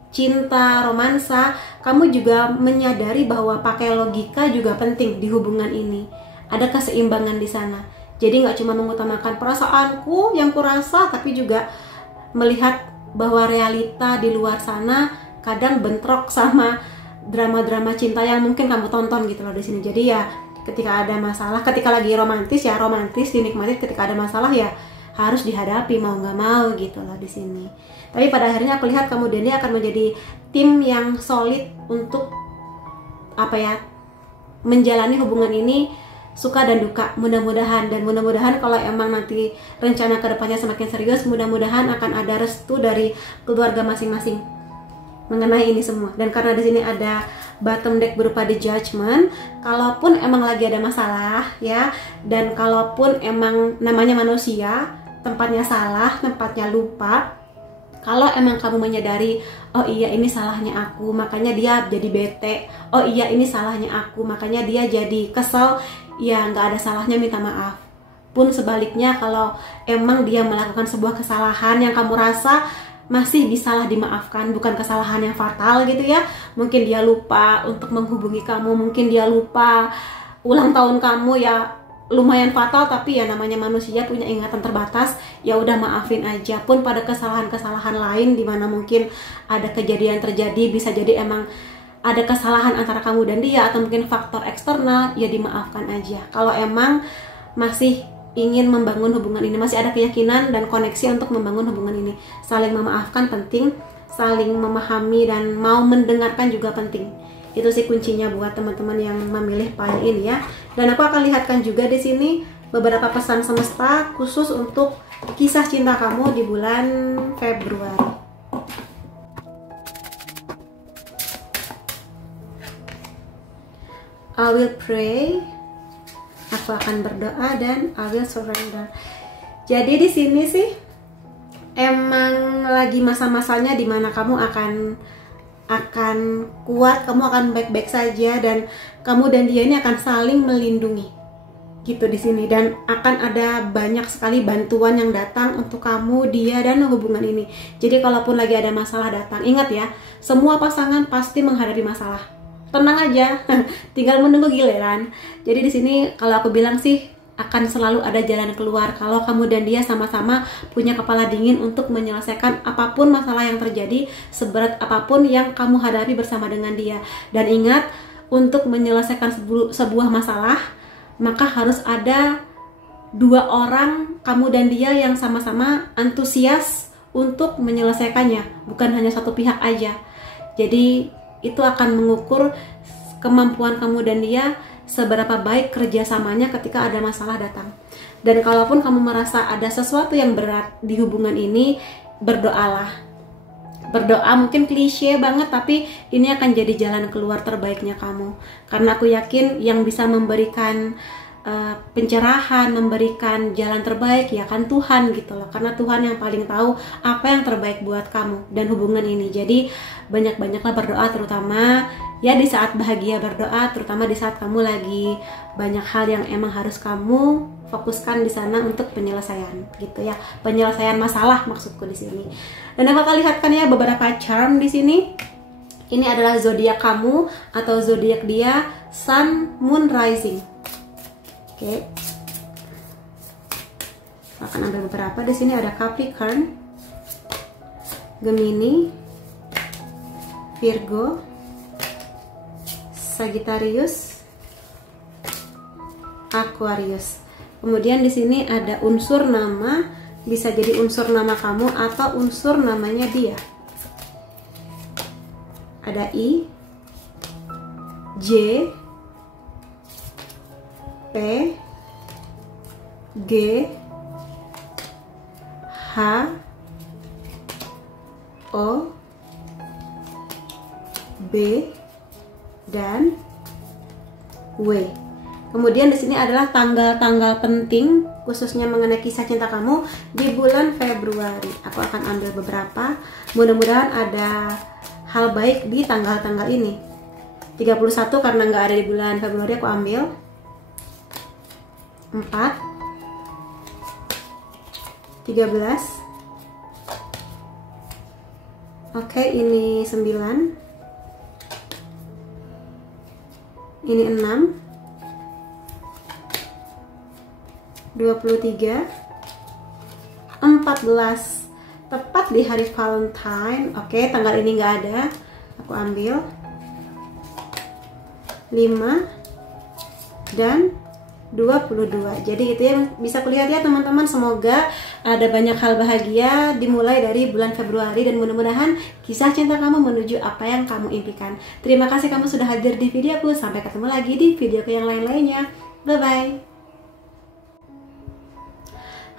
cinta, romansa, kamu juga menyadari bahwa pakai logika juga penting di hubungan ini. Ada keseimbangan di sana. Jadi nggak cuma mengutamakan perasaanku yang kurasa, tapi juga melihat bahwa realita di luar sana kadang bentrok sama drama-drama cinta yang mungkin kamu tonton gitu loh di sini. Jadi ya ketika ada masalah, ketika lagi romantis ya romantis dinikmati, ketika ada masalah ya harus dihadapi mau nggak mau gitu loh di sini. Tapi pada akhirnya aku lihat kamu dan dia akan menjadi tim yang solid untuk menjalani hubungan ini suka dan duka. Mudah-mudahan kalau emang nanti rencana kedepannya semakin serius, mudah-mudahan akan ada restu dari keluarga masing-masing mengenai ini semua. Dan karena di sini ada bottom deck berupa The Judgment, kalaupun emang lagi ada masalah ya, dan kalaupun emang namanya manusia, tempatnya salah, tempatnya lupa, kalau emang kamu menyadari, oh iya ini salahnya aku, makanya dia jadi bete, oh iya ini salahnya aku, makanya dia jadi kesel, ya nggak ada salahnya minta maaf. Pun sebaliknya, kalau emang dia melakukan sebuah kesalahan yang kamu rasa masih bisalah dimaafkan, bukan kesalahan yang fatal gitu ya. Mungkin dia lupa untuk menghubungi kamu, mungkin dia lupa ulang tahun kamu, ya lumayan fatal, tapi ya namanya manusia punya ingatan terbatas, ya udah maafin aja. Pun pada kesalahan-kesalahan lain dimana mungkin ada kejadian terjadi, bisa jadi emang ada kesalahan antara kamu dan dia atau mungkin faktor eksternal, ya dimaafkan aja. Kalau emang masih ingin membangun hubungan ini, masih ada keyakinan dan koneksi untuk membangun hubungan ini, saling memaafkan penting, saling memahami dan mau mendengarkan juga penting. Itu sih kuncinya buat teman-teman yang memilih pile ini ya. Dan aku akan lihatkan juga di sini beberapa pesan semesta khusus untuk kisah cinta kamu di bulan Februari. I will pray. Aku akan berdoa dan I will surrender. Jadi di sini sih emang lagi masa-masanya dimana kamu akan kuat, kamu akan baik-baik saja, dan kamu dan dia ini akan saling melindungi gitu di sini. Dan akan ada banyak sekali bantuan yang datang untuk kamu, dia, dan hubungan ini. Jadi kalaupun lagi ada masalah datang, ingat ya, semua pasangan pasti menghadapi masalah. Tenang aja, tinggal menunggu giliran. Jadi di sini kalau aku bilang sih akan selalu ada jalan keluar kalau kamu dan dia sama-sama punya kepala dingin untuk menyelesaikan apapun masalah yang terjadi, seberat apapun yang kamu hadapi bersama dengan dia. Dan ingat, untuk menyelesaikan sebuah masalah, maka harus ada dua orang, kamu dan dia, yang sama-sama antusias untuk menyelesaikannya, bukan hanya satu pihak aja. Jadi itu akan mengukur kemampuan kamu dan dia seberapa baik kerjasamanya ketika ada masalah datang. Dan kalaupun kamu merasa ada sesuatu yang berat di hubungan ini, berdoalah. Berdoa mungkin klise banget, tapi ini akan jadi jalan keluar terbaiknya kamu. Karena aku yakin yang bisa memberikan pencerahan, memberikan jalan terbaik ya kan Tuhan gitu loh. Karena Tuhan yang paling tahu apa yang terbaik buat kamu dan hubungan ini. Jadi banyak-banyaklah berdoa, terutama ya di saat bahagia berdoa, terutama di saat kamu lagi banyak hal yang emang harus kamu fokuskan di sana untuk penyelesaian gitu ya. Penyelesaian masalah maksudku di sini. Dan aku akan lihatkan ya beberapa charm di sini. Ini adalah zodiak kamu atau zodiak dia, Sun, Moon, Rising. Oke, akan ambil beberapa. Di sini ada Capricorn, Gemini, Virgo, Sagittarius, Aquarius. Kemudian di sini ada unsur nama, bisa jadi unsur nama kamu atau unsur namanya dia. Ada I, J, P, G, H, O, B, dan W. Kemudian di sini adalah tanggal-tanggal penting khususnya mengenai kisah cinta kamu di bulan Februari. Aku akan ambil beberapa. Mudah-mudahan ada hal baik di tanggal-tanggal ini. 31 karena nggak ada di bulan Februari, aku ambil 4, 13. Oke, ini 9. Ini 6, 23, 14, tepat di hari Valentine. Oke, tanggal ini nggak ada, aku ambil 5 dan 22. Jadi itu yang bisa kulihat ya teman-teman. Semoga ada banyak hal bahagia dimulai dari bulan Februari, dan mudah-mudahan kisah cinta kamu menuju apa yang kamu impikan. Terima kasih kamu sudah hadir di videoku. Sampai ketemu lagi di videoku yang lain-lainnya. Bye bye.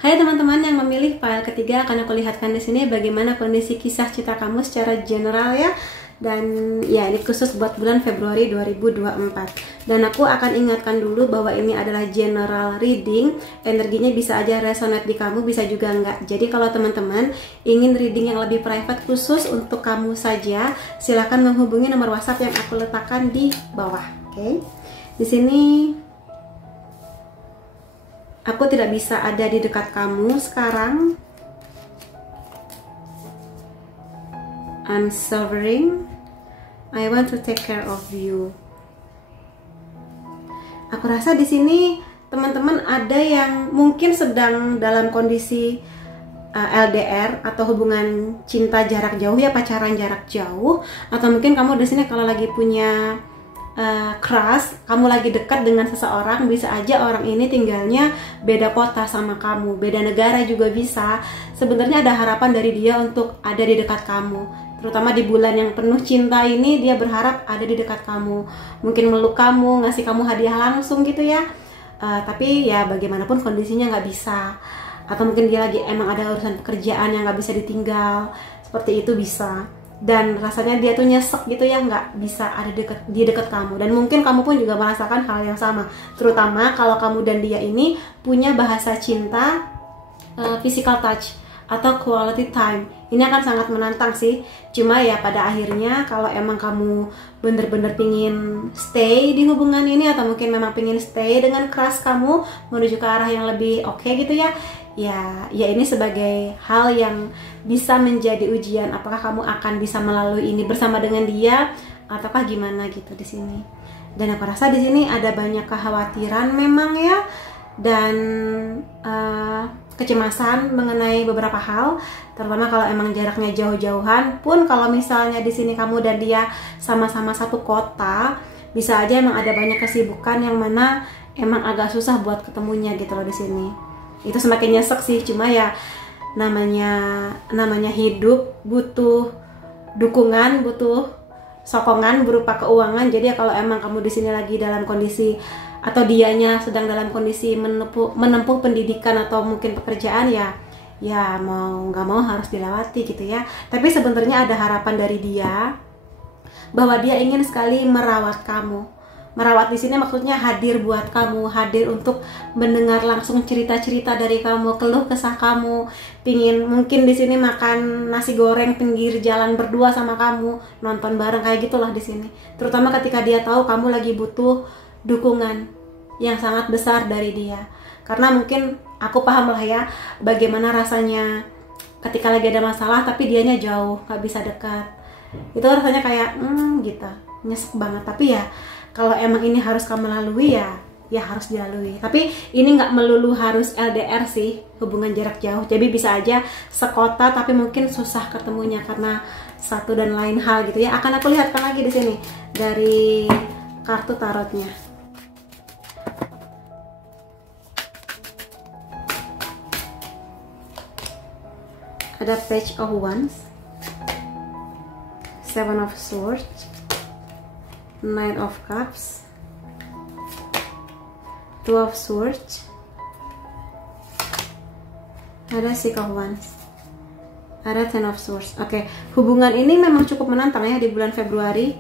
Hai teman-teman yang memilih file ketiga, akan aku lihatkan di sini bagaimana kondisi kisah cinta kamu secara general ya. Dan ya, ini khusus buat bulan Februari 2024. Dan aku akan ingatkan dulu bahwa ini adalah general reading. Energinya bisa aja resonate di kamu, bisa juga enggak. Jadi kalau teman-teman ingin reading yang lebih private khusus untuk kamu saja, silahkan menghubungi nomor WhatsApp yang aku letakkan di bawah. Oke. Di sini aku tidak bisa ada di dekat kamu sekarang. I'm suffering. I want to take care of you. Aku rasa di sini teman-teman ada yang mungkin sedang dalam kondisi LDR atau hubungan cinta jarak jauh ya, pacaran jarak jauh, atau mungkin kamu di sini kalau lagi punya crush, kamu lagi dekat dengan seseorang, bisa aja orang ini tinggalnya beda kota sama kamu, beda negara juga bisa. Sebenarnya ada harapan dari dia untuk ada di dekat kamu, terutama di bulan yang penuh cinta ini. Dia berharap ada di dekat kamu, mungkin meluk kamu, ngasih kamu hadiah langsung gitu ya. Tapi ya bagaimanapun kondisinya nggak bisa, atau mungkin dia lagi emang ada urusan pekerjaan yang nggak bisa ditinggal, seperti itu bisa. Dan rasanya dia tuh nyesek gitu ya, nggak bisa ada di dekat kamu. Dan mungkin kamu pun juga merasakan hal yang sama, terutama kalau kamu dan dia ini punya bahasa cinta physical touch atau quality time. Ini akan sangat menantang sih. Cuma ya pada akhirnya kalau emang kamu bener-bener pingin stay di hubungan ini, atau mungkin memang pingin stay dengan crush kamu menuju ke arah yang lebih oke gitu ya, ya ini sebagai hal yang bisa menjadi ujian, apakah kamu akan bisa melalui ini bersama dengan dia ataukah gimana gitu di sini. Dan aku rasa di sini ada banyak kekhawatiran memang ya, dan kecemasan mengenai beberapa hal, terutama kalau emang jaraknya jauh-jauhan. Pun kalau misalnya di sini kamu dan dia sama-sama satu kota, bisa aja emang ada banyak kesibukan yang mana emang agak susah buat ketemunya gitu loh di sini. Itu semakin nyesek sih. Cuma ya namanya hidup butuh dukungan, butuh sokongan berupa keuangan. Jadi ya kalau emang kamu di sini lagi dalam kondisi, atau dianya sedang dalam kondisi menempuh pendidikan atau mungkin pekerjaan, ya mau nggak mau harus dilewati gitu ya. Tapi sebenarnya ada harapan dari dia bahwa dia ingin sekali merawat kamu. Merawat di sini maksudnya hadir buat kamu, hadir untuk mendengar langsung cerita-cerita dari kamu, keluh kesah kamu, pingin mungkin di sini makan nasi goreng pinggir jalan berdua sama kamu, nonton bareng kayak gitulah di sini. Terutama ketika dia tahu kamu lagi butuh dukungan yang sangat besar dari dia. Karena mungkin aku paham lah ya bagaimana rasanya ketika lagi ada masalah tapi dianya jauh, gak bisa dekat. Itu rasanya kayak gitu, nyesek banget. Tapi ya kalau emang ini harus kamu lalui, ya harus dilalui. Tapi ini nggak melulu harus LDR sih, hubungan jarak jauh. Jadi bisa aja sekota tapi mungkin susah ketemunya karena satu dan lain hal gitu ya. Akan aku lihatkan lagi di sini dari kartu tarotnya. ada Page of Wands, Seven of Swords, Knight of Cups, Two of Swords, ada Six of Wands, ada Ten of Swords. Oke, hubungan ini memang cukup menantang ya di bulan Februari.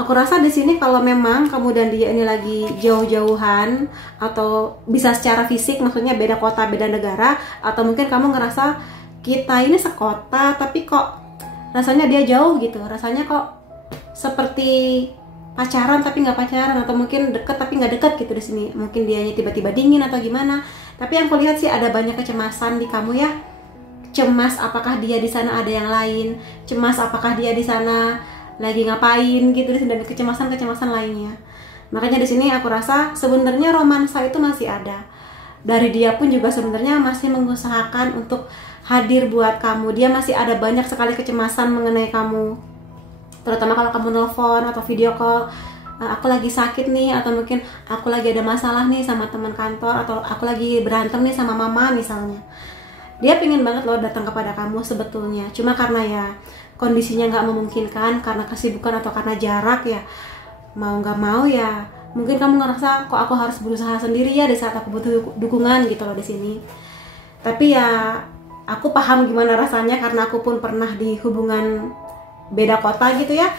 Aku rasa di sini kalau memang kamu dan dia ini lagi jauh-jauhan atau bisa secara fisik, maksudnya beda kota, beda negara, atau mungkin kamu ngerasa kita ini sekota tapi kok rasanya dia jauh gitu, rasanya kok seperti pacaran tapi nggak pacaran, atau mungkin deket tapi nggak deket gitu di sini. Mungkin dianya tiba-tiba dingin atau gimana. Tapi yang kulihat sih ada banyak kecemasan di kamu ya. Cemas apakah dia di sana ada yang lain, cemas apakah dia di sana lagi ngapain gitu, dan kecemasan lainnya. Makanya di sini aku rasa sebenarnya romansa itu masih ada. Dari dia pun juga sebenarnya masih mengusahakan untuk hadir buat kamu. Dia masih ada banyak sekali kecemasan mengenai kamu. Terutama kalau kamu nelfon atau video call, aku lagi sakit nih, atau mungkin aku lagi ada masalah nih sama teman kantor, atau aku lagi berantem nih sama mama misalnya. Dia pengen banget loh datang kepada kamu sebetulnya, cuma karena ya kondisinya nggak memungkinkan, karena kesibukan atau karena jarak ya, mau nggak mau ya mungkin kamu ngerasa kok aku harus berusaha sendiri ya di saat aku butuh dukungan gitu loh di sini. Tapi ya aku paham gimana rasanya, karena aku pun pernah di hubungan beda kota gitu ya.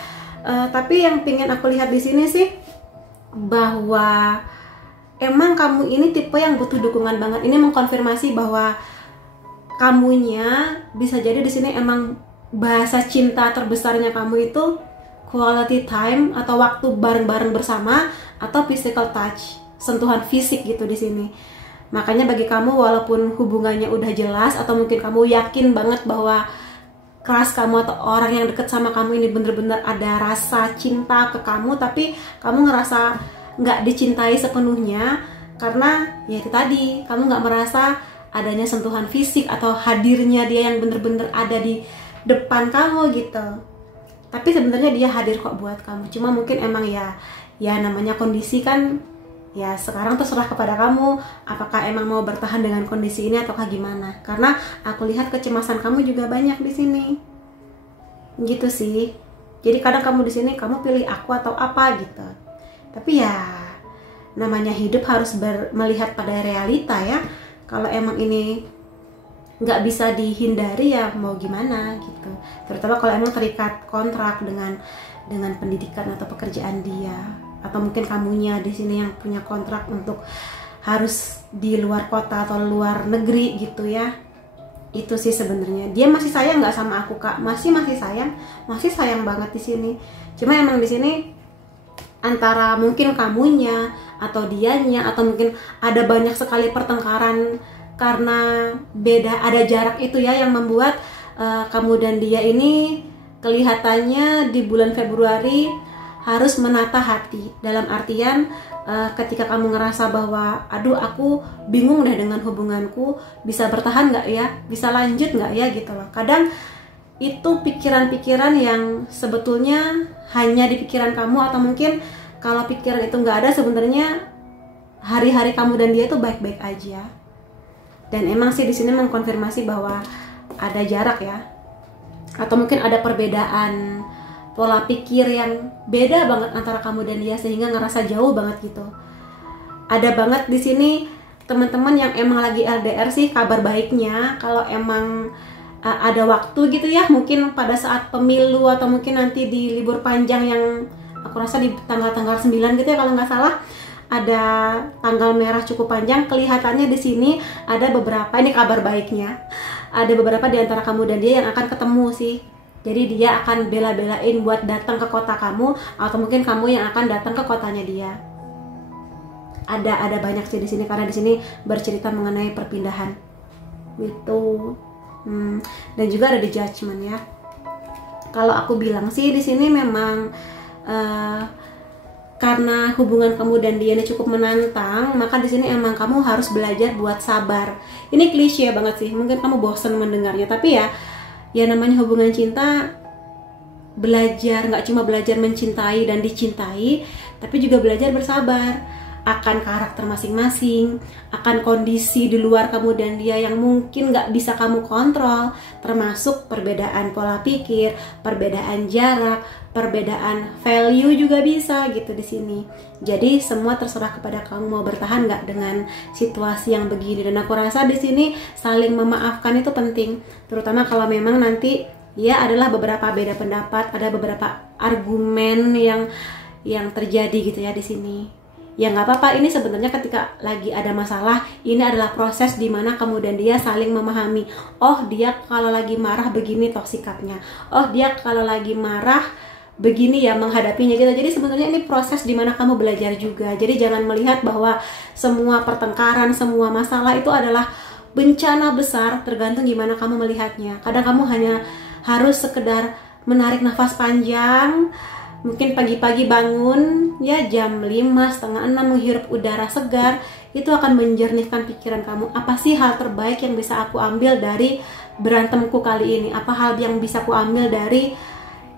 Tapi yang pengen aku lihat di sini sih bahwa emang kamu ini tipe yang butuh dukungan banget. Ini mengkonfirmasi bahwa kamunya bisa jadi di sini emang bahasa cinta terbesarnya kamu itu quality time atau waktu bareng-bareng bersama, atau physical touch, sentuhan fisik gitu di sini. Makanya bagi kamu walaupun hubungannya udah jelas, atau mungkin kamu yakin banget bahwa keras kamu atau orang yang deket sama kamu ini bener-bener ada rasa cinta ke kamu, tapi kamu ngerasa nggak dicintai sepenuhnya karena ya itu tadi, kamu nggak merasa adanya sentuhan fisik atau hadirnya dia yang bener-bener ada di depan kamu gitu. Tapi sebenarnya dia hadir kok buat kamu, cuma mungkin emang ya namanya kondisi kan ya sekarang terserah kepada kamu, apakah emang mau bertahan dengan kondisi ini ataukah gimana. Karena aku lihat kecemasan kamu juga banyak di sini. Gitu sih. Jadi kadang kamu di sini kamu pilih aku atau apa gitu. Tapi ya namanya hidup harus melihat pada realita ya. Kalau emang ini nggak bisa dihindari ya mau gimana gitu. Terutama kalau emang terikat kontrak dengan pendidikan atau pekerjaan dia, atau mungkin kamunya di sini yang punya kontrak untuk harus di luar kota atau luar negeri gitu ya. Itu sih sebenarnya dia masih sayang nggak sama aku kak, masih sayang banget di sini. Cuma emang di sini antara mungkin kamunya atau dianya, atau mungkin ada banyak sekali pertengkaran karena beda, ada jarak itu ya yang membuat kamu dan dia ini kelihatannya di bulan Februari harus menata hati. Dalam artian ketika kamu ngerasa bahwa aduh aku bingung deh dengan hubunganku, bisa bertahan nggak ya, bisa lanjut nggak ya gitu loh. Kadang itu pikiran-pikiran yang sebetulnya hanya di pikiran kamu, atau mungkin kalau pikiran itu nggak ada sebenarnya hari-hari kamu dan dia itu baik-baik aja. Dan emang sih di sini mengkonfirmasi bahwa ada jarak ya, atau mungkin ada perbedaan pola pikir yang beda banget antara kamu dan dia sehingga ngerasa jauh banget gitu. Ada banget di sini teman-teman yang emang lagi LDR sih, kabar baiknya kalau emang ada waktu gitu ya, mungkin pada saat pemilu atau mungkin nanti di libur panjang yang aku rasa di tanggal-tanggal 9 gitu ya kalau nggak salah, ada tanggal merah cukup panjang. Kelihatannya di sini ada beberapa, ini kabar baiknya, ada beberapa di antara kamu dan dia yang akan ketemu sih. Jadi dia akan bela-belain buat datang ke kota kamu, atau mungkin kamu yang akan datang ke kotanya dia. Ada banyak sih di sini, karena di sini bercerita mengenai perpindahan gitu. Dan juga ada di judgment ya. Kalau aku bilang sih di sini memang karena hubungan kamu dan dia ini cukup menantang, maka di sini emang kamu harus belajar buat sabar. Ini klise banget sih, mungkin kamu bosan mendengarnya, tapi ya namanya hubungan cinta, belajar, nggak cuma belajar mencintai dan dicintai, tapi juga belajar bersabar. akan karakter masing-masing, akan kondisi di luar kamu dan dia yang mungkin nggak bisa kamu kontrol, termasuk perbedaan pola pikir, perbedaan jarak, perbedaan value juga bisa gitu di sini. Jadi semua terserah kepada kamu mau bertahan nggak dengan situasi yang begini. Dan aku rasa di sini saling memaafkan itu penting, terutama kalau memang nanti ya adalah beberapa beda pendapat, ada beberapa argumen yang terjadi gitu ya di sini. Ya nggak apa-apa, ini sebenarnya ketika lagi ada masalah, ini adalah proses dimana kamu dan dia saling memahami. Oh dia kalau lagi marah begini toh sikapnya, oh dia kalau lagi marah begini ya menghadapinya gitu. Jadi sebenarnya ini proses dimana kamu belajar juga. Jadi jangan melihat bahwa semua pertengkaran, semua masalah itu adalah bencana besar, tergantung gimana kamu melihatnya. Kadang kamu hanya harus sekedar menarik nafas panjang, mungkin pagi-pagi bangun ya jam 5, setengah 6 menghirup udara segar, itu akan menjernihkan pikiran kamu. Apa sih hal terbaik yang bisa aku ambil dari berantemku kali ini? Apa hal yang bisa aku ambil dari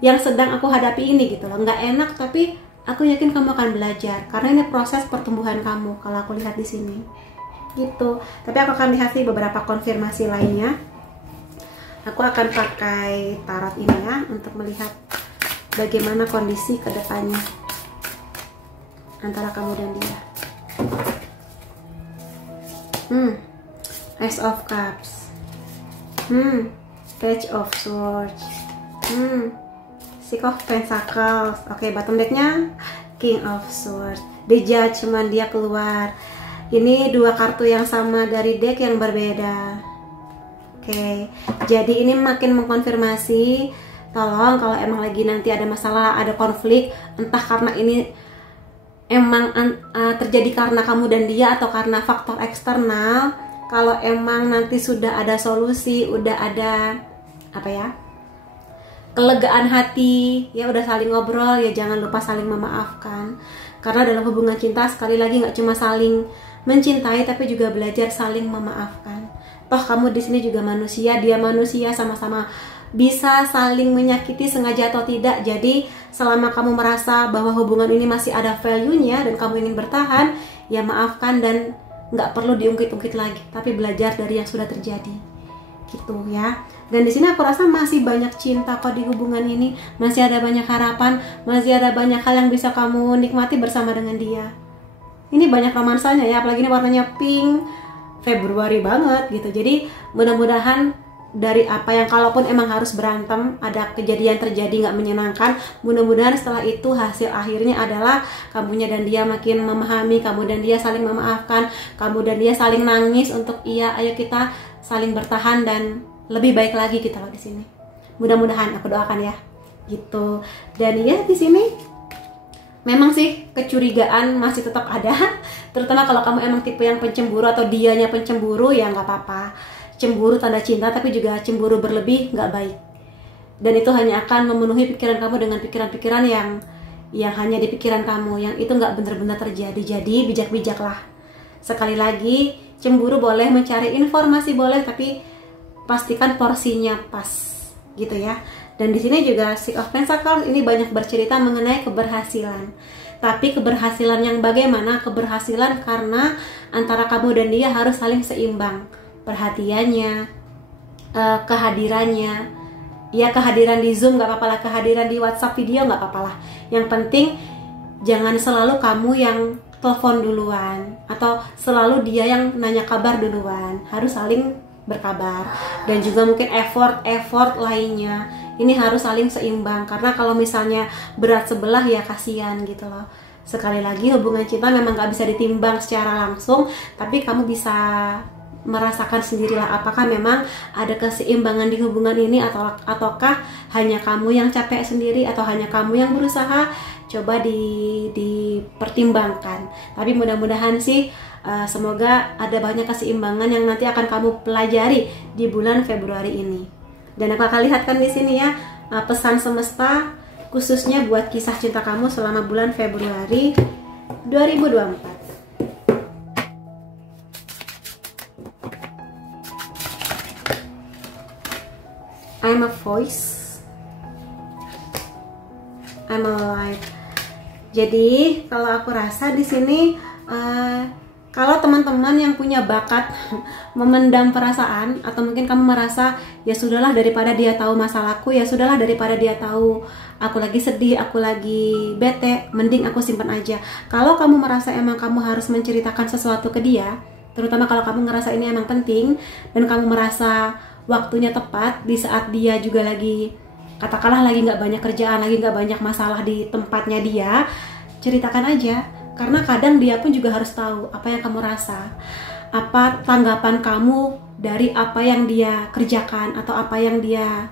yang sedang aku hadapi ini gitu loh. Nggak enak tapi aku yakin kamu akan belajar karena ini proses pertumbuhan kamu kalau aku lihat di sini gitu. Tapi aku akan lihat sih beberapa konfirmasi lainnya. Aku akan pakai tarot ini ya untuk melihat bagaimana kondisi kedepannya antara kamu dan dia. Ace of Cups, Page of Swords, Six of Pentacles. Oke, bottom decknya King of Swords, The Judgment dia keluar. Ini dua kartu yang sama dari deck yang berbeda. Oke, jadi ini makin mengkonfirmasi, tolong kalau emang lagi nanti ada masalah, ada konflik, entah karena ini emang terjadi karena kamu dan dia atau karena faktor eksternal. Kalau emang nanti sudah ada solusi, udah ada apa ya, kelegaan hati, ya udah saling ngobrol, ya jangan lupa saling memaafkan. Karena dalam hubungan cinta sekali lagi nggak cuma saling mencintai, tapi juga belajar saling memaafkan. Toh kamu di sini juga manusia, dia manusia, sama-sama bisa saling menyakiti sengaja atau tidak. Jadi selama kamu merasa bahwa hubungan ini masih ada value-nya dan kamu ingin bertahan, ya maafkan dan nggak perlu diungkit-ungkit lagi, tapi belajar dari yang sudah terjadi gitu ya. Dan di sini aku rasa masih banyak cinta kok di hubungan ini, masih ada banyak harapan, masih ada banyak hal yang bisa kamu nikmati bersama dengan dia. Ini banyak romansanya ya, apalagi ini warnanya pink, Februari banget gitu. Jadi mudah-mudahan dari apa yang kalaupun emang harus berantem, ada kejadian terjadi nggak menyenangkan, mudah-mudahan setelah itu hasil akhirnya adalah kamunya dan dia makin memahami, kamu dan dia saling memaafkan, kamu dan dia saling nangis untuk iya ayo kita saling bertahan dan lebih baik lagi gitu loh di sini. Mudah-mudahan, aku doakan ya gitu. Dan ya di sini memang sih kecurigaan masih tetap ada, terutama kalau kamu emang tipe yang pencemburu atau dianya pencemburu, ya nggak apa-apa. Cemburu tanda cinta, tapi juga cemburu berlebih nggak baik. Dan itu hanya akan memenuhi pikiran kamu dengan pikiran-pikiran yang hanya di pikiran kamu, yang itu nggak benar-benar terjadi. Jadi bijak-bijaklah. Sekali lagi, cemburu boleh, mencari informasi boleh, tapi pastikan porsinya pas gitu ya. Dan di sini juga Six of Pentacles ini banyak bercerita mengenai keberhasilan. Tapi keberhasilan yang bagaimana? Keberhasilan karena antara kamu dan dia harus saling seimbang. Perhatiannya, kehadirannya, ya kehadiran di Zoom gak apa-apa lah, kehadiran di WhatsApp video gak apa-apa lah. Yang penting jangan selalu kamu yang telepon duluan atau selalu dia yang nanya kabar duluan. Harus saling berkabar. Dan juga mungkin effort lainnya ini harus saling seimbang, karena kalau misalnya berat sebelah ya kasihan gitu loh. Sekali lagi, hubungan cinta memang gak bisa ditimbang secara langsung, tapi kamu bisa merasakan sendirilah apakah memang ada keseimbangan di hubungan ini ataukah hanya kamu yang capek sendiri atau hanya kamu yang berusaha. Coba dipertimbangkan. Tapi mudah-mudahan sih semoga ada banyak keseimbangan yang nanti akan kamu pelajari di bulan Februari ini. Dan aku akan lihatkan di sini ya pesan semesta khususnya buat kisah cinta kamu selama bulan Februari 2024. I'm a voice, I'm alive. Jadi kalau aku rasa di sini Kalau teman-teman yang punya bakat memendam perasaan, atau mungkin kamu merasa ya sudahlah daripada dia tahu masalahku, ya sudahlah daripada dia tahu aku lagi sedih, aku lagi bete, mending aku simpan aja. Kalau kamu merasa emang kamu harus menceritakan sesuatu ke dia, terutama kalau kamu ngerasa ini emang penting dan kamu merasa waktunya tepat di saat dia juga lagi, katakanlah lagi nggak banyak kerjaan, lagi nggak banyak masalah di tempatnya dia, ceritakan aja. Karena kadang dia pun juga harus tahu apa yang kamu rasa, apa tanggapan kamu dari apa yang dia kerjakan atau apa yang dia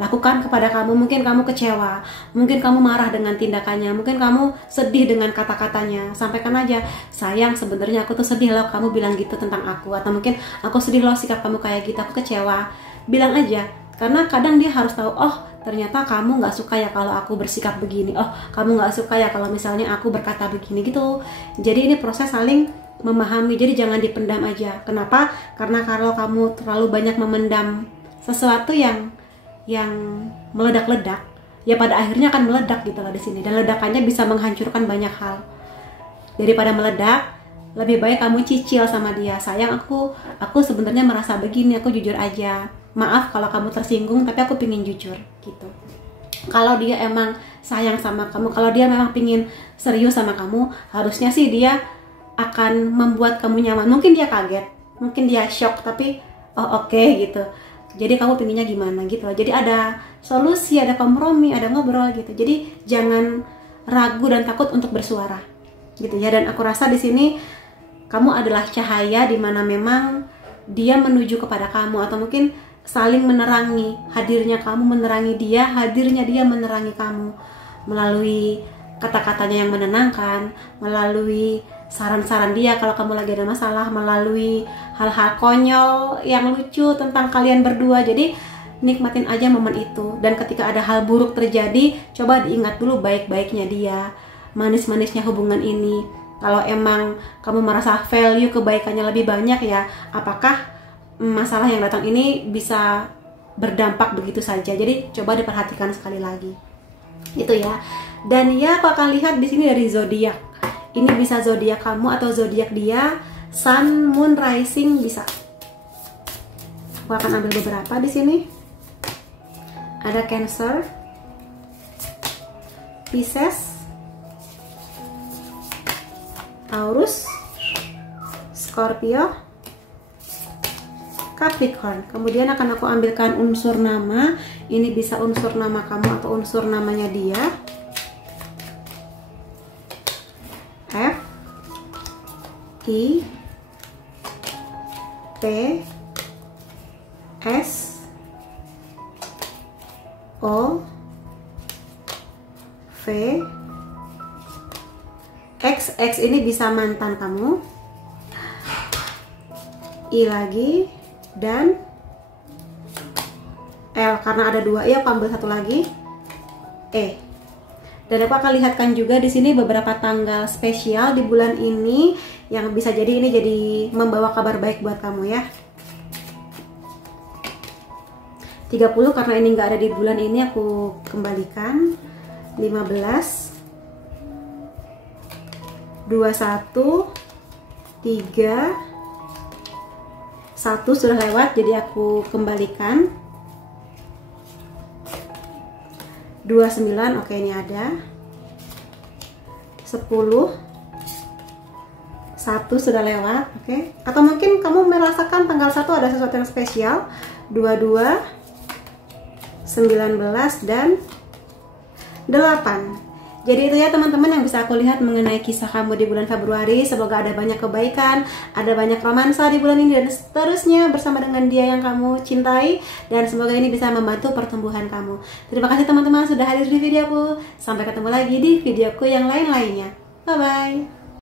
lakukan kepada kamu. Mungkin kamu kecewa, mungkin kamu marah dengan tindakannya, mungkin kamu sedih dengan kata-katanya. Sampaikan aja, sayang sebenarnya aku tuh sedih loh kamu bilang gitu tentang aku, atau mungkin aku sedih loh sikap kamu kayak gitu, aku kecewa. Bilang aja, karena kadang dia harus tahu, oh ternyata kamu nggak suka ya kalau aku bersikap begini, oh kamu nggak suka ya kalau misalnya aku berkata begini gitu. Jadi ini proses saling memahami, jadi jangan dipendam aja. Kenapa? Karena kalau kamu terlalu banyak memendam sesuatu yang meledak-ledak, ya pada akhirnya akan meledak gitu loh di sini, dan ledakannya bisa menghancurkan banyak hal. Daripada meledak, lebih baik kamu cicil sama dia, sayang aku sebenarnya merasa begini, aku jujur aja, maaf kalau kamu tersinggung tapi aku pingin jujur gitu. Kalau dia emang sayang sama kamu, kalau dia memang pingin serius sama kamu, harusnya sih dia akan membuat kamu nyaman. Mungkin dia kaget, mungkin dia shock, tapi oh oke gitu. Jadi kamu pinginnya gimana gitu loh. Jadi ada solusi, ada kompromi, ada ngobrol gitu. Jadi jangan ragu dan takut untuk bersuara gitu ya. Dan aku rasa di sini kamu adalah cahaya di mana memang dia menuju kepada kamu, atau mungkin saling menerangi, hadirnya kamu menerangi dia, hadirnya dia menerangi kamu melalui kata-katanya yang menenangkan, melalui saran-saran dia kalau kamu lagi ada masalah, melalui hal-hal konyol yang lucu tentang kalian berdua. Jadi nikmatin aja momen itu, dan ketika ada hal buruk terjadi, coba diingat dulu baik-baiknya dia, manis-manisnya hubungan ini. Kalau emang kamu merasa value kebaikannya lebih banyak, ya apakah masalah yang datang ini bisa berdampak begitu saja. Jadi coba diperhatikan sekali lagi itu ya. Dan ya, aku akan lihat di sini dari zodiak. Ini bisa zodiak kamu atau zodiak dia, sun, moon, rising bisa. Aku akan ambil beberapa di sini. Ada Cancer, Pisces, Taurus, Scorpio, Capricorn. Kemudian akan aku ambilkan unsur nama. Ini bisa unsur nama kamu atau unsur namanya dia. F, I, P, S, O, V, X. X ini bisa mantan kamu. I lagi, dan L, karena ada dua ya, aku ambil satu lagi, E. Dan aku akan lihatkan juga di sini beberapa tanggal spesial di bulan ini yang bisa jadi ini jadi membawa kabar baik buat kamu ya. 30 karena ini nggak ada di bulan ini, aku kembalikan. 15, 21, 3, 1 sudah lewat, jadi aku kembalikan. 29, oke ini ada. 10, 1 sudah lewat, oke. Atau mungkin kamu merasakan tanggal 1 ada sesuatu yang spesial. 22, 19, dan 8. Jadi itu ya teman-teman yang bisa aku lihat mengenai kisah kamu di bulan Februari. Semoga ada banyak kebaikan, ada banyak romansa di bulan ini, dan seterusnya bersama dengan dia yang kamu cintai. Dan semoga ini bisa membantu pertumbuhan kamu. Terima kasih teman-teman sudah hadir di videoku. Sampai ketemu lagi di videoku yang lain-lainnya. Bye-bye.